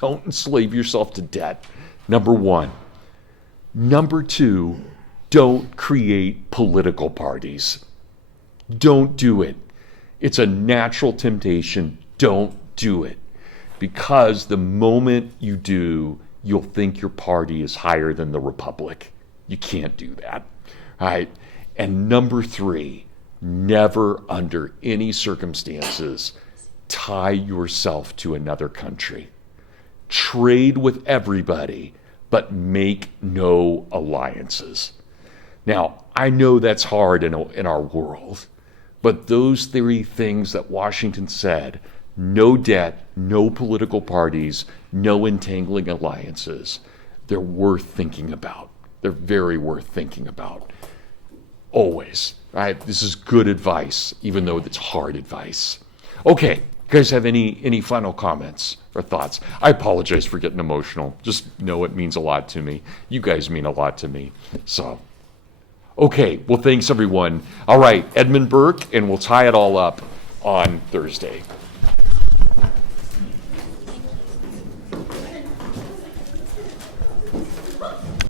Don't enslave yourself to debt. Number one. Number two, don't create political parties. Don't do it. It's a natural temptation. Don't do it. Because the moment you do, you'll think your party is higher than the republic. You can't do that. All right. And number three, never under any circumstances tie yourself to another country. Trade with everybody, but make no alliances. Now, I know that's hard in our world, but those three things that Washington said, no debt, no political parties, no entangling alliances, they're worth thinking about. They're very worth thinking about. Always. Right? This is good advice, even though it's hard advice. Okay, you guys have any final comments or thoughts? I apologize for getting emotional. Just know it means a lot to me. You guys mean a lot to me. So, okay, well, thanks everyone. All right, Edmund Burke, and we'll tie it all up on Thursday.